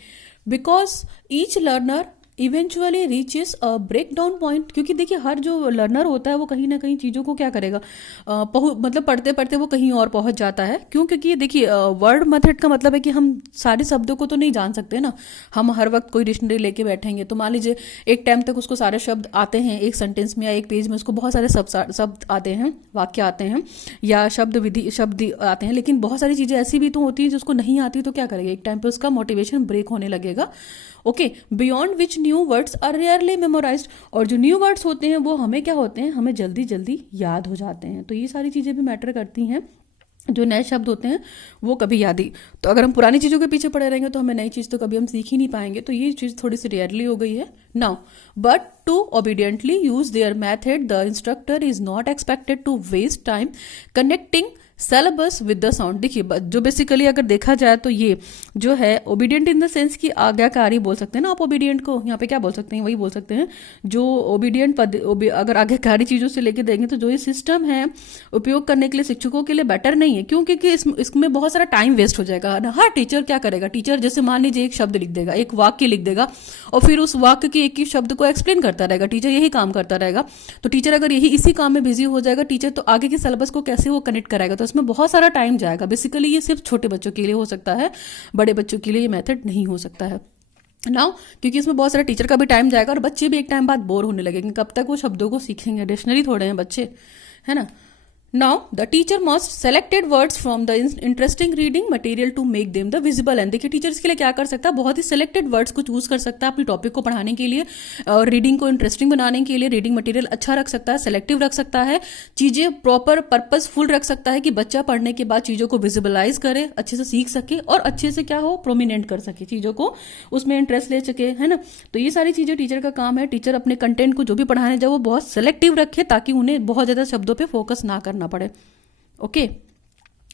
because each learner eventually reaches a break down point, क्योंकि देखिए हर जो लर्नर होता है वो कहीं ना कहीं चीज़ों को क्या करेगा, मतलब पढ़ते पढ़ते वो कहीं और पहुंच जाता है। क्यों? क्योंकि देखिए वर्ड मेथड का मतलब है कि हम सारे शब्दों को तो नहीं जान सकते ना। हम हर वक्त कोई डिक्शनरी लेके बैठेंगे तो मान लीजिए एक टाइम तक उसको सारे शब्द आते हैं, एक सेंटेंस में या एक पेज में उसको बहुत सारे शब्द आते हैं, वाक्य आते हैं या शब्द आते हैं, लेकिन बहुत सारी चीज़ें ऐसी भी तो होती हैं जिसको नहीं आती, तो क्या करेगा, एक टाइम पे उसका मोटिवेशन ब्रेक होने लगेगा। Okay, beyond which new words are rarely memorised, और जो न्यू वर्ड्स होते हैं वो हमें क्या होते हैं, हमें जल्दी जल्दी याद हो जाते हैं। तो ये सारी चीज़ें भी मैटर करती हैं। जो नए शब्द होते हैं वो कभी याद ही, तो अगर हम पुरानी चीज़ों के पीछे पड़े रहेंगे तो हमें नई चीज़ तो कभी हम सीख ही नहीं पाएंगे। तो ये चीज़ थोड़ी सी रेयरली हो गई है now. But to obediently use their method the instructor is not expected to waste time connecting syllabus with the sound. देखिए जो बेसिकली अगर देखा जाए तो ये जो है ओबीडियंट इन द सेंस कि आज्ञाकारी बोल सकते हैं ना आप ओबीडियंट को, यहाँ पे क्या बोल सकते हैं, वही बोल सकते हैं जो ओबीडियंट पद। अगर आज्ञाकारी चीज़ों से लेके देंगे तो जो ये सिस्टम है उपयोग करने के लिए शिक्षकों के लिए बेटर नहीं है। क्यों? क्योंकि इसमें बहुत सारा टाइम वेस्ट हो जाएगा ना। हर टीचर क्या करेगा, टीचर जैसे मान लीजिए एक शब्द लिख देगा, एक वाक्य लिख देगा और फिर उस वाक्य के एक ही शब्द को एक्सप्लेन करता रहेगा, टीचर यही काम करता रहेगा। तो टीचर अगर इसी काम में बिजी हो जाएगा टीचर, तो आगे के सिलेबस को कैसे वो कनेक्ट कराएगा, तो इसमें बहुत सारा टाइम जाएगा। बेसिकली ये सिर्फ छोटे बच्चों के लिए हो सकता है, बड़े बच्चों के लिए ये मेथड नहीं हो सकता है नाउ, क्योंकि इसमें बहुत सारा टीचर का भी टाइम जाएगा और बच्चे भी एक टाइम बाद बोर होने लगेंगे। कब तक वो शब्दों को सीखेंगे, डिक्शनरी थोड़े हैं बच्चे, है ना। Now the teacher must selected words from the interesting reading material to make them the visible। And देखिए टीचर इसके लिए क्या कर सकता है, बहुत ही सिलेक्टेड वर्ड्स को चूज कर सकता है अपनी टॉपिक को पढ़ाने के लिए और रीडिंग को इंटरेस्टिंग बनाने के लिए। रीडिंग मटेरियल अच्छा रख सकता है, सेलेक्टिव रख सकता है, चीजें प्रॉपर पर्पसफुल रख सकता है कि बच्चा पढ़ने के बाद चीजों को विजुअलाइज करे, अच्छे से सीख सके और अच्छे से क्या हो, प्रोमिनेंट कर सके चीजों को, उसमें इंटरेस्ट ले सके, है ना। तो ये सारी चीजें टीचर का काम है। टीचर अपने कंटेंट को जो भी पढ़ाने जाए वो बहुत सेलेक्टिव रखे ताकि उन्हें बहुत ज्यादा शब्दों पर फोकस ना करना पड़े। Okay,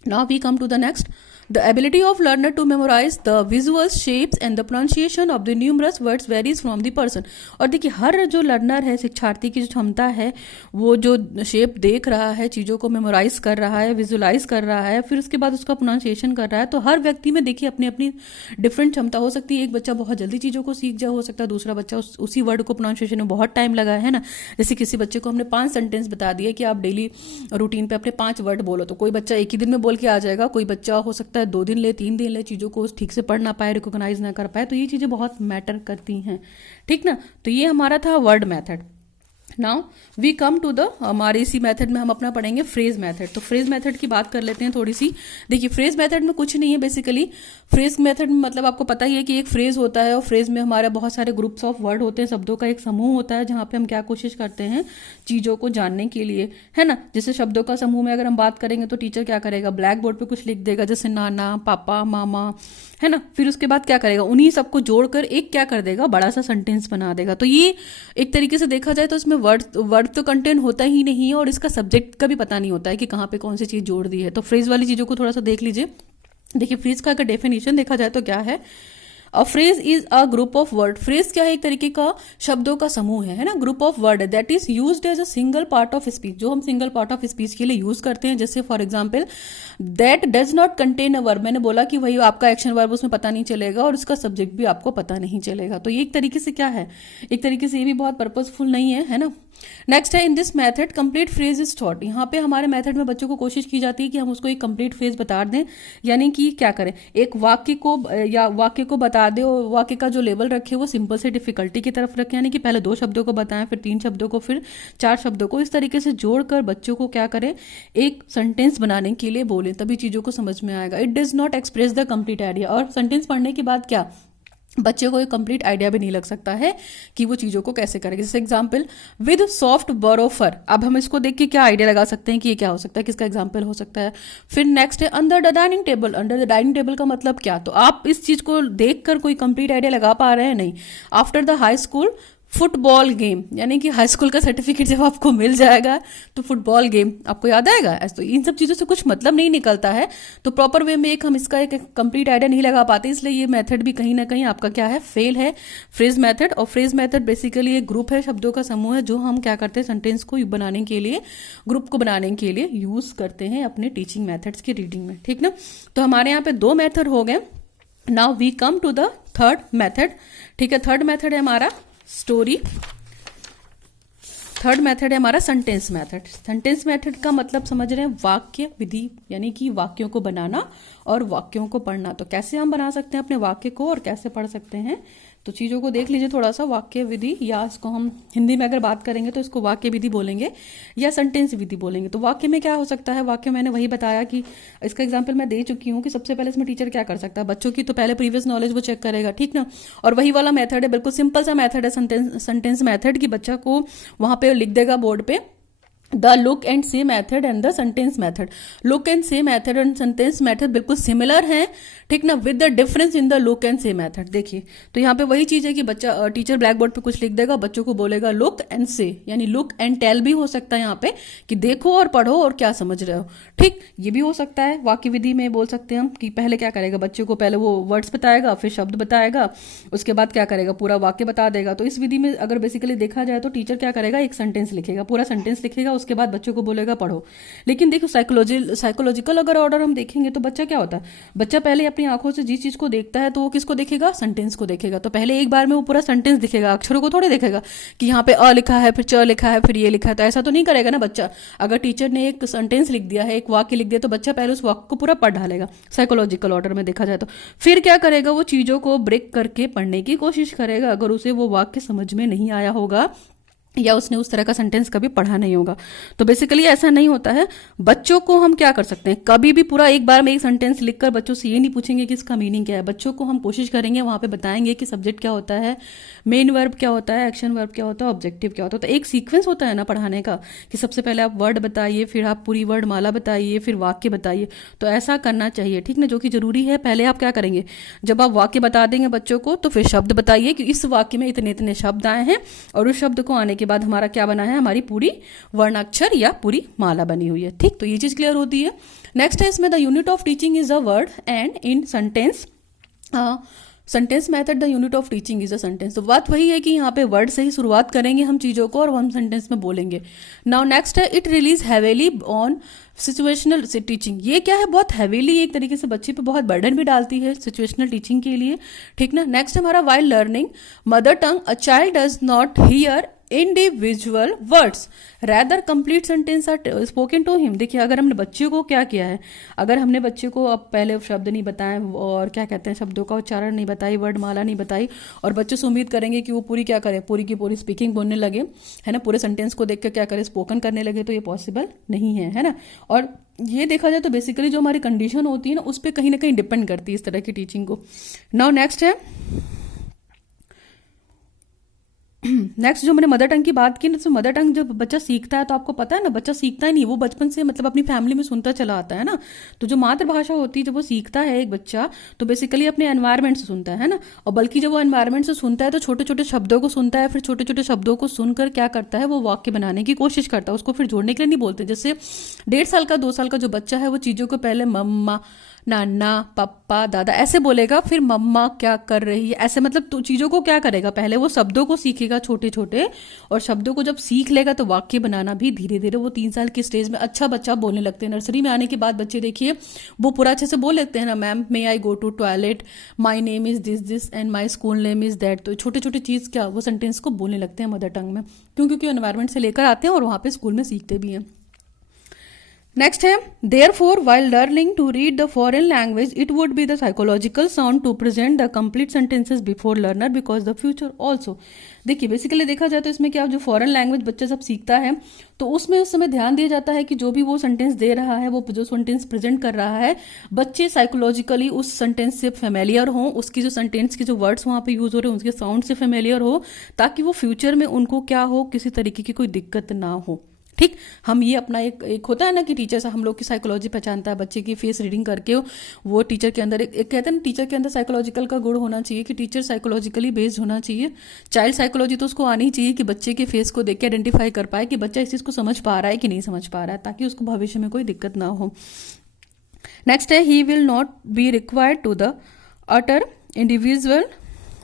now we come to the next. The ability of learner to memorize the visuals, shapes and the pronunciation of the numerous words varies from the person। और देखिए हर जो लर्नर है, शिक्षार्थी की जो क्षमता है, वो जो शेप देख रहा है, चीज़ों को मेमोराइज कर रहा है, विजुलाइज कर रहा है, फिर उसके बाद उसका प्रोनाउंसिएशन कर रहा है, तो हर व्यक्ति में देखिए अपनी अपनी डिफरेंट क्षमता हो सकती है। एक बच्चा बहुत जल्दी चीज़ों को सीख जा हो सकता है, दूसरा बच्चा उसी वर्ड को प्रोनाउंसिएशन में बहुत टाइम लगा है ना। जैसे किसी बच्चे को हमने 5 सेंटेंस बता दिए कि आप डेली रूटीन पे अपने 5 वर्ड बोलो, तो कोई बच्चा एक ही दिन में बोल के आ जाएगा, कोई बच्चा हो सकता है 2 दिन ले, 3 दिन ले, चीज़ों को ठीक से पढ़ ना पाए, रिकॉग्नाइज ना कर पाए। तो ये चीज़ें बहुत मैटर करती हैं, ठीक ना। तो ये हमारा था word method. Now we come to the, हमारे इसी मेथड में हम अपना पढ़ेंगे फ्रेज मेथड। तो फ्रेज मेथड की बात कर लेते हैं थोड़ी सी। देखिए फ्रेज मेथड में कुछ नहीं है बेसिकली। फ्रेज मेथड में मतलब आपको पता ही है कि एक फ्रेज होता है और फ्रेज में हमारे बहुत सारे ग्रुप्स ऑफ वर्ड होते हैं, शब्दों का एक समूह होता है जहाँ पे हम क्या कोशिश करते हैं, चीज़ों को जानने के लिए, है ना। जैसे शब्दों का समूह में अगर हम बात करेंगे तो टीचर क्या करेगा, ब्लैक बोर्ड पर कुछ लिख देगा जैसे नाना, पापा, मामा, है ना। फिर उसके बाद क्या करेगा, उन्हीं सबको जोड़कर एक क्या कर देगा, बड़ा सा सेंटेंस बना देगा। तो ये एक तरीके से देखा जाए तो इसमें वर्ड तो कंटेंट होता ही नहीं है और इसका सब्जेक्ट का भी पता नहीं होता है कि कहाँ पे कौन सी चीज़ जोड़ दी है। तो फ्रेज वाली चीज़ों को थोड़ा सा देख लीजिए। देखिए फ्रेज का अगर डेफिनेशन देखा जाए तो क्या है, a phrase is a group of word. Phrase क्या है, एक तरीके का शब्दों का समूह है ना, group of word that is used as a single part of speech, जो हम सिंगल पार्ट ऑफ स्पीच के लिए यूज करते हैं। जैसे for example that does not contain a verb, मैंने बोला कि वही आपका एक्शन वर्ब उसमें पता नहीं चलेगा और उसका सब्जेक्ट भी आपको पता नहीं चलेगा। तो ये एक तरीके से क्या है, एक तरीके से ये भी बहुत पर्पजफुल नहीं है ना। नेक्स्ट है in this method complete phrase is taught. यहाँ पे हमारे मेथड में बच्चों को कोशिश की जाती है कि हम उसको एक कंप्लीट फ्रेज बता दें, यानी कि क्या करें, एक वाक्य को बता दे और वाक्य का जो लेवल रखे वो सिंपल से डिफिकल्टी की तरफ रखें, यानी कि पहले 2 शब्दों को बताएं, फिर 3 शब्दों को, फिर 4 शब्दों को, इस तरीके से जोड़कर बच्चों को क्या करें, एक सेंटेंस बनाने के लिए बोलें, तभी चीज़ों को समझ में आएगा। It does not express the complete idea, और सेंटेंस पढ़ने के बाद क्या बच्चे को एक कंप्लीट आइडिया भी नहीं लग सकता है कि वो चीज़ों को कैसे करेंगे। जैसे एग्जाम्पल विद सॉफ्ट बरोफर, अब हम इसको देख के क्या आइडिया लगा सकते हैं कि ये क्या हो सकता है, किसका एग्जाम्पल हो सकता है। फिर नेक्स्ट है under the dining table. Under the dining table का मतलब क्या, तो आप इस चीज़ को देखकर कोई कंप्लीट आइडिया लगा पा रहे हैं नहीं। After the high school football game, यानी कि हाई स्कूल का सर्टिफिकेट जब आपको मिल जाएगा तो फुटबॉल गेम आपको याद आएगा। ऐसे तो इन सब चीज़ों से कुछ मतलब नहीं निकलता है, तो प्रॉपर वे में हम इसका एक कंप्लीट आइडिया नहीं लगा पाते, इसलिए ये मेथड भी कहीं ना कहीं आपका क्या है, फेल है, फ्रेज मेथड। और फ्रेज मेथड बेसिकली एक ग्रुप है, शब्दों का समूह है, जो हम क्या करते हैं सेंटेंस को बनाने के लिए, ग्रुप को बनाने के लिए यूज करते हैं अपने टीचिंग मेथड्स की रीडिंग में, ठीक ना। तो हमारे यहाँ पे 2 मेथड हो गए। Now we come to the third method, ठीक है। थर्ड मेथड है हमारा स्टोरी। थर्ड मेथड है हमारा सेंटेंस मेथड। सेंटेंस मेथड का मतलब समझ रहे हैं वाक्य विधि, यानी कि वाक्यों को बनाना और वाक्यों को पढ़ना। तो कैसे हम बना सकते हैं अपने वाक्य को और कैसे पढ़ सकते हैं, तो चीज़ों को देख लीजिए थोड़ा सा। वाक्य विधि, या इसको हम हिंदी में अगर बात करेंगे तो इसको वाक्य विधि बोलेंगे या सेंटेंस विधि बोलेंगे। तो वाक्य में क्या हो सकता है, वाक्य मैंने वही बताया कि इसका एग्जाम्पल मैं दे चुकी हूँ कि सबसे पहले इसमें टीचर क्या कर सकता है, बच्चों की तो पहले प्रीवियस नॉलेज वो चेक करेगा, ठीक ना। और वही वाला मेथड है, बिल्कुल सिंपल सा मेथड है सेंटेंस मेथड, कि बच्चा को वहां पे लिख देगा बोर्ड पे the look and say method and the sentence method. Look and say method and sentence method बिल्कुल सिमिलर हैं, ठीक ना, with the difference in the look and say method. देखिए तो यहाँ पे वही चीज है कि बच्चा टीचर ब्लैक बोर्ड पे कुछ लिख देगा, बच्चों को बोलेगा लुक एंड से, यानी लुक एंड टेल भी हो सकता है यहाँ पे कि देखो और पढ़ो और क्या समझ रहे हो, ठीक। ये भी हो सकता है वाक्य विधि में बोल सकते हैं हम कि पहले क्या करेगा, बच्चों को पहले वो वर्ड्स बताएगा, फिर शब्द बताएगा, उसके बाद क्या करेगा, पूरा वाक्य बता देगा। तो इस विधि में अगर बेसिकली देखा जाए तो टीचर क्या करेगा, एक सेंटेंस लिखेगा, पूरा सेंटेंस लिखेगा, उसके बाद बच्चों को बोलेगा पढ़ो। लेकिन देखो साइकोलॉजिकल अगर ऑर्डर हम देखेंगे तो बच्चा क्या होता है, बच्चा पहले अपनी आंखों से जिस चीज को देखता है तो वो किसको देखेगा, सेंटेंस को देखेगा। तो पहले एक बार में वो पूरा सेंटेंस दिखेगा, अक्षरों को थोड़े देखेगा कि यहाँ पे अ लिखा है, फिर च लिखा है, फिर ये लिखा है, तो ऐसा तो नहीं करेगा ना बच्चा। अगर टीचर ने एक सेंटेंस लिख दिया है, एक वाक्य लिख दिया, तो बच्चा पहले उस वाक्य को पूरा पढ़ डालेगा साइकोलॉजिकल ऑर्डर में देखा जाए तो। फिर क्या करेगा, वो चीजों को ब्रेक करके पढ़ने की कोशिश करेगा, अगर उसे वो वाक्य समझ में नहीं आया होगा या उसने उस तरह का सेंटेंस कभी पढ़ा नहीं होगा। तो बेसिकली ऐसा नहीं होता है। बच्चों को हम क्या कर सकते हैं, कभी भी पूरा एक बार में एक सेंटेंस लिखकर बच्चों से ये नहीं पूछेंगे कि इसका मीनिंग क्या है। बच्चों को हम कोशिश करेंगे वहां पे बताएंगे कि सब्जेक्ट क्या होता है, मेन वर्ब क्या होता है, एक्शन वर्ब क्या होता है, ऑब्जेक्टिव क्या होता है। तो एक सीक्वेंस होता है ना पढ़ाने का कि सबसे पहले आप वर्ड बताइए, फिर आप पूरी वर्ड माला बताइए, फिर वाक्य बताइए। तो ऐसा करना चाहिए, ठीक ना, जो कि जरूरी है। पहले आप क्या करेंगे, जब आप वाक्य बता देंगे बच्चों को, तो फिर शब्द बताइए कि इस वाक्य में इतने इतने शब्द आए हैं, और उस शब्द को आने के बाद हमारा क्या बना है, हमारी पूरी वर्णाक्षर या पूरी माला बनी हुई है, ठीक। तो ये चीज क्लियर होती है। नेक्स्ट है इसमें the unit of teaching is a word and in sentence method the unit of teaching is a sentence. तो बात वही है कि यहाँ पे वर्ड से ही शुरुआत करेंगे हम चीजों को और हम सेंटेंस में बोलेंगे। नाउ नेक्स्ट है it release heavily on situational teaching. ये क्या है, बहुत हैवीली एक तरीके से बच्चे पे बहुत बर्डन भी डालती है सिचुएशनल टीचिंग के लिए, ठीक ना। नेक्स्ट हमारा while learning mother tongue a child does not hear individual words rather complete sentence are spoken to him. देखिए अगर हमने बच्चे को क्या किया है, अगर हमने बच्चे को अब पहले शब्द नहीं बताए और क्या कहते हैं शब्दों का उच्चारण नहीं बताई, वर्ड माला नहीं बताई, और बच्चों से उम्मीद करेंगे कि वो पूरी क्या करे, पूरी की पूरी स्पीकिंग बोलने लगे, है ना, पूरे सेंटेंस को देख कर क्या करे, स्पोकन करने लगे, तो ये पॉसिबल नहीं है ना। और ये देखा जाए तो बेसिकली जो हमारी कंडीशन होती है ना उस पर कहीं ना कहीं डिपेंड करती है इस तरह की टीचिंग को। नाउ नेक्स्ट है नेक्स्ट जो मैंने मदर टंग की बात की ना, तो मदर टंग जब बच्चा सीखता है तो आपको पता है ना, बच्चा सीखता ही नहीं, वो बचपन से मतलब अपनी फैमिली में सुनता चला आता है ना। तो जो मातृभाषा होती है जब वो सीखता है एक बच्चा, तो बेसिकली अपने एनवायरमेंट से सुनता है ना। और बल्कि जब वो एनवायरमेंट से सुनता है तो छोटे छोटे शब्दों को सुनता है, फिर छोटे छोटे शब्दों को सुनकर क्या करता है, वो वाक्य बनाने की कोशिश करता है। उसको फिर जोड़ने के लिए नहीं बोलते। जैसे 1.5 साल का 2 साल का जो बच्चा है वो चीजों को पहले मम्मा, नाना, पापा, दादा ऐसे बोलेगा, फिर मम्मा क्या कर रही है, ऐसे मतलब तो चीजों को क्या करेगा, पहले वो शब्दों को सीखेगा छोटे छोटे, और शब्दों को जब सीख लेगा तो वाक्य बनाना भी धीरे धीरे वो 3 साल की स्टेज में अच्छा बच्चा बोलने लगते हैं। नर्सरी में आने के बाद बच्चे देखिए वो पूरा अच्छे से बोल लेते हैं ना, ma'am may I go to toilet, my name is this this and my school name is that. तो छोटे छोटे चीज क्या वो सेंटेंस को बोलने लगते हैं मदर टंग में, क्यों, क्योंकि एनवायरमेंट से लेकर आते हैं और वहां पे स्कूल में सीखते भी हैं। नेक्स्ट है therefore while learning to read the foreign language it would be the psychological sound to present the complete sentences before learner because the future also। देखिए बेसिकली देखा जाए तो इसमें क्या, जो फॉरेन लैंग्वेज बच्चा जब सीखता है तो उसमें उस समय ध्यान दिया जाता है कि जो भी वो सेंटेंस दे रहा है, वो जो सेंटेंस प्रेजेंट कर रहा है, बच्चे साइकोलॉजिकली उस सेंटेंस से फेमिलियर हो, उसकी जो सेंटेंस के जो वर्ड्स वहां पे यूज हो रहे हैं उसके साउंड से फेमिलियर हो, ताकि वो फ्यूचर में उनको क्या हो, किसी तरीके की कोई दिक्कत ना हो, ठीक। हम ये अपना एक होता है ना कि टीचर से हम लोग की साइकोलॉजी पहचानता है, बच्चे की फेस रीडिंग करके वो टीचर के अंदर एक कहते हैं ना, टीचर के अंदर साइकोलॉजिकल का गुण होना चाहिए कि टीचर साइकोलॉजिकली बेस्ड होना चाहिए। चाइल्ड साइकोलॉजी तो उसको आनी चाहिए कि बच्चे के फेस को देख के आइडेंटिफाई कर पाए कि बच्चा इस चीज को समझ पा रहा है कि नहीं समझ पा रहा है, ताकि उसको भविष्य में कोई दिक्कत ना हो। नेक्स्ट है he will not be required to the utter individual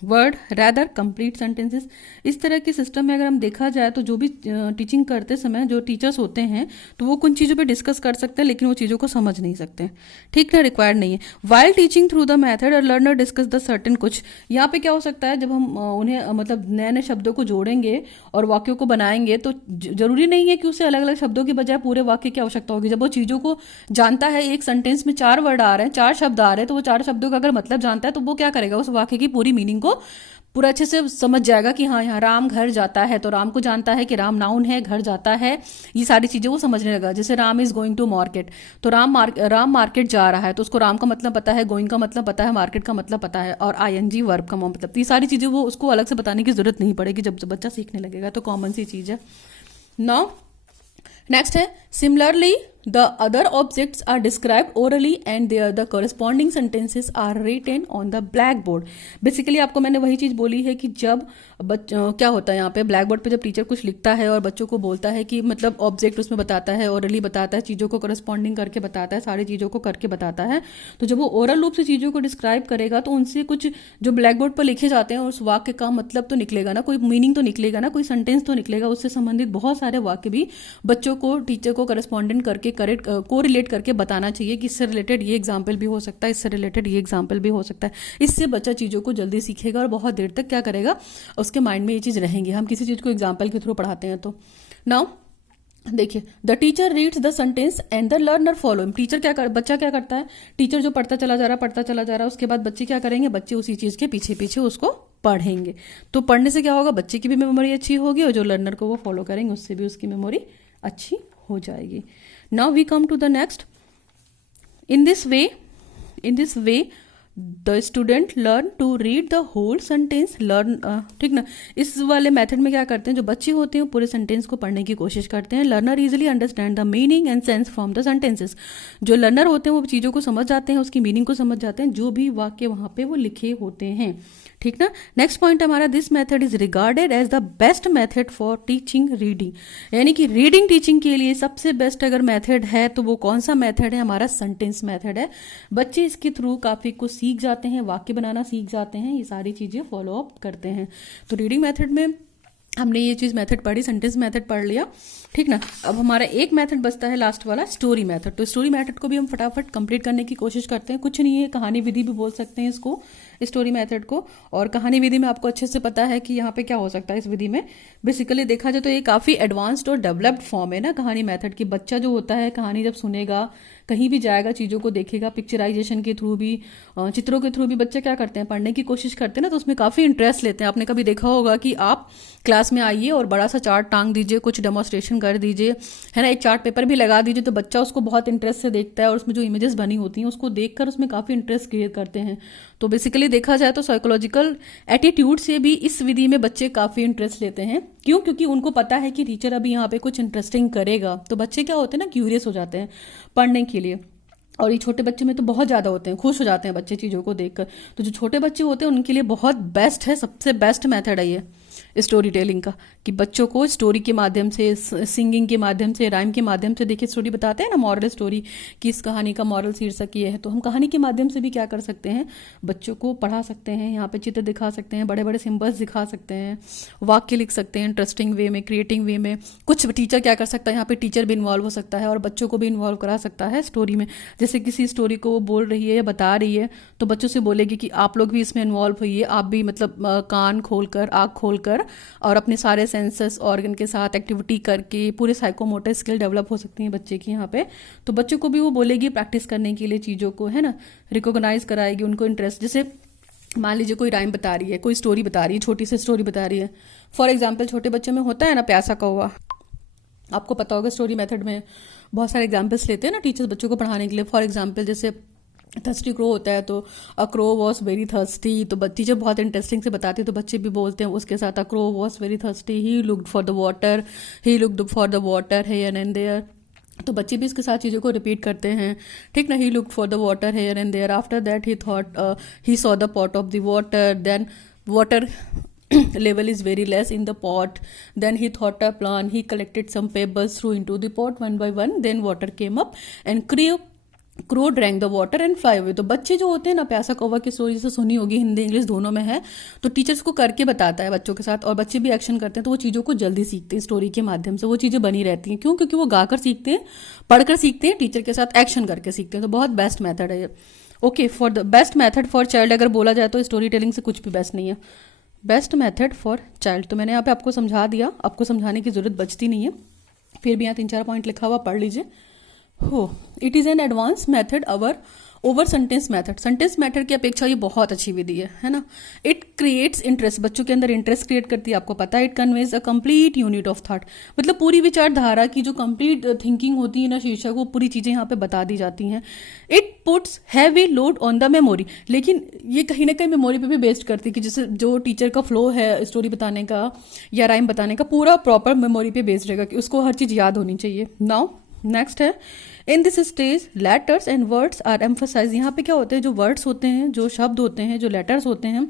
word rather complete sentences. इस तरह के सिस्टम में अगर हम देखा जाए तो जो भी टीचिंग करते समय जो टीचर्स होते हैं तो वो कुछ चीज़ों पे डिस्कस कर सकते हैं लेकिन वो चीज़ों को समझ नहीं सकते, ठीक है, रिक्वायर्ड नहीं है। While teaching through the method learner discuss the certain कुछ। यहाँ पे क्या हो सकता है, जब हम उन्हें मतलब नए नए शब्दों को जोड़ेंगे और वाक्यों को बनाएंगे तो जरूरी नहीं है कि उसे अलग अलग शब्दों के बजाय पूरे वाक्य की आवश्यकता होगी। जब वो चीज़ों को जानता है, एक सेंटेंस में 4 वर्ड आ रहे हैं, 4 शब्द आ रहे हैं, तो वो 4 शब्दों का अगर मतलब जानता है तो वो क्या करेगा, उस वाक्य की पूरी मीनिंग को पूरा अच्छे से समझ जाएगा कि हाँ यहाँ राम घर जाता है तो राम को जानता है कि राम नाउन है, घर जाता है, ये सारी चीजें वो समझने लगा। जैसे Ram is going to market, तो राम मार्केट जा रहा है तो उसको राम का मतलब पता है, गोइंग का मतलब पता है, मार्केट का मतलब पता है और आईएनजी वर्ब का मतलब। तो ये सारी चीजें वो उसको अलग से बताने की जरूरत नहीं पड़ेगी जब बच्चा सीखने लगेगा, तो कॉमन सी चीज है। नाउ नेक्स्ट है similarly the other objects are described orally and there the corresponding sentences are written on the black board. Basically आपको मैंने वही चीज बोली है कि जब क्या होता है यहाँ पे ब्लैक बोर्ड पे जब टीचर कुछ लिखता है और बच्चों को बोलता है कि मतलब ऑब्जेक्ट उसमें बताता है, ओरली बताता है, चीज़ों को कॉरेस्पॉन्डिंग करके बताता है, सारी चीज़ों को करके बताता है। तो जब वो ओरल रूप से चीज़ों को डिस्क्राइब करेगा तो उनसे कुछ जो ब्लैक बोर्ड पर लिखे जाते हैं उस वाक्य का मतलब तो निकलेगा ना, कोई मीनिंग तो निकलेगा ना, कोई सेंटेंस तो निकलेगा, उससे संबंधित बहुत सारे वाक्य भी बच्चों को टीचर को करेस्पॉन्डेंट करके को रिलेट करके बताना चाहिए कि इससे रिलेटेड ये एग्जाम्पल भी हो सकता है, इससे रिलेटेड ये एग्जाम्पल भी हो सकता है। इससे बच्चा चीज़ों को जल्दी सीखेगा और बहुत देर तक क्या करेगा, उसके माइंड में ये चीज़ रहेंगी। हम किसी चीज़ को एग्जाम्पल के थ्रू पढ़ाते हैं तो। नाउ देखिए the teacher reads the sentence and the learner follow. बच्चा क्या करता है, टीचर जो पढ़ता चला जा रहा है, उसके बाद बच्चे क्या करेंगे, बच्चे उसी चीज़ के पीछे पीछे उसको पढ़ेंगे। तो पढ़ने से क्या होगा, बच्चे की भी मेमोरी अच्छी होगी और जो लर्नर को वो फॉलो करेंगे उससे भी उसकी मेमोरी अच्छी हो जाएगी। Now we come to the next. In this way the student learn to read the whole sentence ठीक ना। इस वाले मेथड में क्या करते हैं, जो बच्चे होते हैं पूरे सेंटेंस को पढ़ने की कोशिश करते हैं। Learner easily understand the meaning and sense from the sentences. जो लर्नर होते हैं वो चीज़ों को समझ जाते हैं, उसकी मीनिंग को समझ जाते हैं, जो भी वाक्य वहाँ पे वो लिखे होते हैं, ठीक ना। नेक्स्ट पॉइंट हमारा, this method is regarded as the best method for teaching reading. यानी कि रीडिंग टीचिंग के लिए सबसे बेस्ट अगर मेथड है तो वो कौन सा मेथड है, हमारा सेंटेंस मेथड है। बच्चे इसके थ्रू काफ़ी कुछ सीख जाते हैं, वाक्य बनाना सीख जाते हैं, ये सारी चीज़ें फॉलो अप करते हैं। तो रीडिंग मेथड में हमने ये चीज़ मेथड पढ़ी, सेंटेंस मेथड पढ़ लिया, ठीक ना। अब हमारा एक मेथड बचता है लास्ट वाला, स्टोरी मेथड। तो स्टोरी मेथड को भी हम फटाफट कंप्लीट करने की कोशिश करते हैं। कुछ नहीं है, कहानी विधि भी बोल सकते हैं इसको, स्टोरी मेथड को। और कहानी विधि में आपको अच्छे से पता है कि यहाँ पे क्या हो सकता है इस विधि में। बेसिकली देखा जाए तो ये काफ़ी एडवांस्ड और डेवलप्ड फॉर्म है ना कहानी मेथड की। बच्चा जो होता है कहानी जब सुनेगा, कहीं भी जाएगा, चीज़ों को देखेगा, पिक्चराइजेशन के थ्रू भी, चित्रों के थ्रू भी बच्चे क्या करते हैं, पढ़ने की कोशिश करते हैं ना, तो उसमें काफ़ी इंटरेस्ट लेते हैं। आपने कभी देखा होगा कि आप क्लास में आइए और बड़ा सा चार्ट टांग दीजिए, कुछ डेमोन्स्ट्रेशन कर दीजिए, है ना, एक चार्ट पेपर भी लगा दीजिए, तो बच्चा उसको बहुत इंटरेस्ट से देखता है और उसमें जो इमेजेस बनी होती हैं उसको देखकर उसमें काफ़ी इंटरेस्ट क्रिएट करते हैं। तो बेसिकली देखा जाए तो साइकोलॉजिकल एटीट्यूड से भी इस विधि में बच्चे काफ़ी इंटरेस्ट लेते हैं। क्यों? क्योंकि उनको पता है कि टीचर अभी यहाँ पे कुछ इंटरेस्टिंग करेगा, तो बच्चे क्या होते हैं ना, क्यूरियस हो जाते हैं पढ़ने के लिए। और ये छोटे बच्चे में तो बहुत ज़्यादा होते हैं, खुश हो जाते हैं बच्चे चीज़ों को देखकर। तो जो छोटे बच्चे होते हैं उनके लिए बहुत बेस्ट है, सबसे बेस्ट मेथड है ये स्टोरी टेलिंग का, कि बच्चों को स्टोरी के माध्यम से, सिंगिंग के माध्यम से, राइम के माध्यम से, देखिए स्टोरी बताते हैं ना, मॉरल स्टोरी, कि इस कहानी का मॉरल शीर्षक ये है, तो हम कहानी के माध्यम से भी क्या कर सकते हैं, बच्चों को पढ़ा सकते हैं। यहाँ पे चित्र दिखा सकते हैं, बड़े बड़े सिम्बल्स दिखा सकते हैं, वाक्य लिख सकते हैं इंटरेस्टिंग वे में, क्रिएटिंग वे में। कुछ टीचर क्या कर सकता है, यहाँ पे टीचर भी इन्वॉल्व हो सकता है और बच्चों को भी इन्वॉल्व करा सकता है स्टोरी में। जैसे किसी स्टोरी को वो बोल रही है या बता रही है तो बच्चों से बोलेगी कि आप लोग भी इसमें इन्वॉल्व होइए, आप भी मतलब कान खोलकर, आँख खोलकर और अपने सारे सेंसस ऑर्गन के साथ एक्टिविटी करके पूरे साइकोमोटर स्किल डेवलप हो सकती हैं बच्चे की यहाँ पे। तो बच्चों को भी वो बोलेगी प्रैक्टिस करने के लिए चीज़ों को, है ना, रिकॉग्नाइज कराएगी उनको इंटरेस्ट। जैसे मान लीजिए कोई राइम बता रही है, कोई स्टोरी बता रही है, छोटी सी स्टोरी बता रही है। फॉर एग्जाम्पल छोटे बच्चे में होता है ना प्यासा कौवा, आपको पता होगा स्टोरी मेथड में बहुत सारे एग्जाम्पल्स लेते हैं ना टीचर्स बच्चों को पढ़ाने के लिए। फॉर एग्जाम्पल जैसे थर्स्टी क्रो होता है, तो अ क्रो वॉज वेरी थर्स्टी, तो टीचर बहुत इंटरेस्टिंग से बताती है तो बच्चे भी बोलते हैं उसके साथ, a crow was very thirsty, he looked for the water, he looked for the water here and there. तो बच्चे भी इसके साथ चीज़ों को रिपीट करते हैं, ठीक ना। He looked for the water here and there, after that he thought, he saw the pot of the water, then water level is very less in the pot, then he thought a plan, he collected some pebbles, threw into the pot one by one, then water came up and crew crow drank the water and fly away. तो बच्चे जो होते हैं ना, प्यासा कौवा की story से सुनी होगी, हिंदी इंग्लिश दोनों में है, तो टीचर्स को करके बताता है बच्चों के साथ, और बच्चे भी एक्शन करते हैं, तो वो चीज़ों को जल्दी सीखते हैं स्टोरी के माध्यम से, वो चीज़ें बनी रहती हैं। क्यों? क्योंकि वो गाकर सीखते हैं, पढ़कर सीखते हैं, टीचर के साथ एक्शन करके सीखते हैं। तो बहुत बेस्ट मैथड है ये। Okay, for the best method for child अगर बोला जाए तो स्टोरी टेलिंग से कुछ भी बेस्ट नहीं है। बेस्ट मैथड फॉर चाइल्ड, तो मैंने यहाँ पे आपको समझा दिया, आपको समझाने की जरूरत बचती नहीं है, फिर भी यहाँ 3-4 पॉइंट लिखा हुआ, पढ़ लीजिए। हो, it is an advance method our over sentence method. Sentence method की अपेक्षा ये बहुत अच्छी विधि है ना। इट क्रिएट्स इंटरेस्ट, बच्चों के अंदर इंटरेस्ट क्रिएट करती है, आपको पता है। It conveys a complete unit of thought, मतलब पूरी विचारधारा की जो कंप्लीट थिंकिंग होती है ना शीर्षक, वो पूरी चीज़ें यहाँ पे बता दी जाती हैं। It puts heavy load on the memory, लेकिन ये कहीं ना कहीं मेमोरी पे भी बेस्ड करती है कि जैसे जो टीचर का फ्लो है स्टोरी बताने का या राइम बताने का, पूरा प्रॉपर मेमोरी पे बेस्ड रहेगा कि उसको हर चीज़ याद होनी चाहिए। नाउ नेक्स्ट है, in this stage letters and words are emphasise. यहाँ पे क्या होते हैं, जो वर्ड्स होते हैं, जो शब्द होते हैं, जो लेटर्स होते हैं,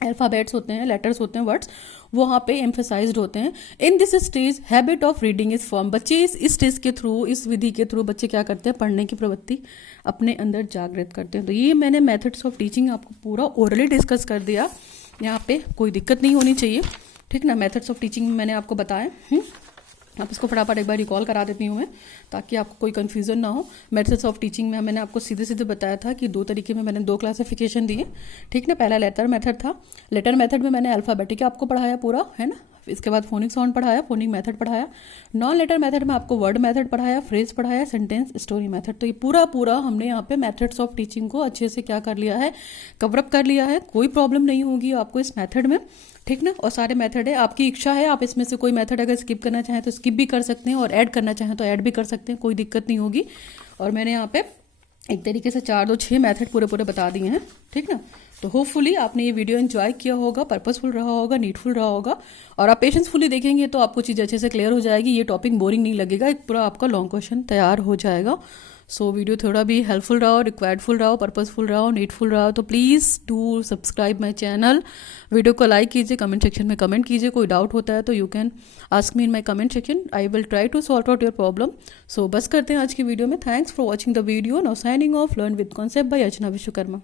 अल्फ़ाबेट्स होते हैं, लेटर्स होते हैं, वर्ड्स, वो वहाँ पे एम्फोसाइज्ड होते हैं। इन this stage habit of reading is form. बच्चे इस स्टेज के थ्रू, इस विधि के थ्रू बच्चे क्या करते हैं, पढ़ने की प्रवृत्ति अपने अंदर जागृत करते हैं। तो ये मैंने मेथड्स ऑफ टीचिंग आपको पूरा ओरली डिस्कस कर दिया, यहाँ पे कोई दिक्कत नहीं होनी चाहिए, ठीक ना। मेथड्स ऑफ टीचिंग मैंने आपको बताया, आप इसको फटाफट एक बार रिकॉल करा देती हूँ मैं, ताकि आपको कोई कन्फ्यूजन ना हो। मेथड्स ऑफ टीचिंग में मैंने आपको सीधे सीधे बताया था कि 2 तरीके में मैंने 2 क्लासिफिकेशन दिए, ठीक ना। पहला लेटर मेथड था, लेटर मेथड में मैंने अल्फ़ाबेटिक आपको पढ़ाया पूरा, है ना। इसके बाद फोनिक साउंड पढ़ाया, फोनिक मेथड पढ़ाया। नॉन लेटर मेथड में आपको वर्ड मेथड पढ़ाया, फ्रेज पढ़ाया, सेंटेंस, स्टोरी मेथड। तो ये पूरा हमने यहाँ पे मेथड्स ऑफ टीचिंग को अच्छे से क्या कर लिया है, कवरअप कर लिया है। कोई प्रॉब्लम नहीं होगी आपको इस मेथड में, ठीक ना। और सारे मेथड है, आपकी इच्छा है, आप इसमें से कोई मेथड अगर स्किप करना चाहें तो स्किप भी कर सकते हैं, और ऐड करना चाहें तो ऐड भी कर सकते हैं, कोई दिक्कत नहीं होगी। और मैंने यहाँ पे एक तरीके से 4, 2, 6 मेथड पूरे बता दिए हैं, ठीक ना। तो होपफुली आपने ये वीडियो एंजॉय किया होगा, पर्पसफुल रहा होगा, नीडफुल रहा होगा, और आप पेशेंसफुली देखेंगे तो आपको चीज़ अच्छे से क्लियर हो जाएगी। ये टॉपिक बोरिंग नहीं लगेगा, एक पूरा आपका लॉन्ग क्वेश्चन तैयार हो जाएगा। सो वीडियो थोड़ा भी हेल्पफुल रहा हो, रिक्वायर्डफुल रहा हो, पर्पसफुल रहा हो, नीडफुल रहा हो, तो please do subscribe my channel. Video को लाइक कीजिए, कमेंट सेक्शन में कमेंट कीजिए, कोई डाउट होता है तो you can ask me in my comment section, I will try to solve out your problem. So बस करते हैं आज की वीडियो में। Thanks for watching the video. Now signing off, learn with concept by Archana Vishwakarma.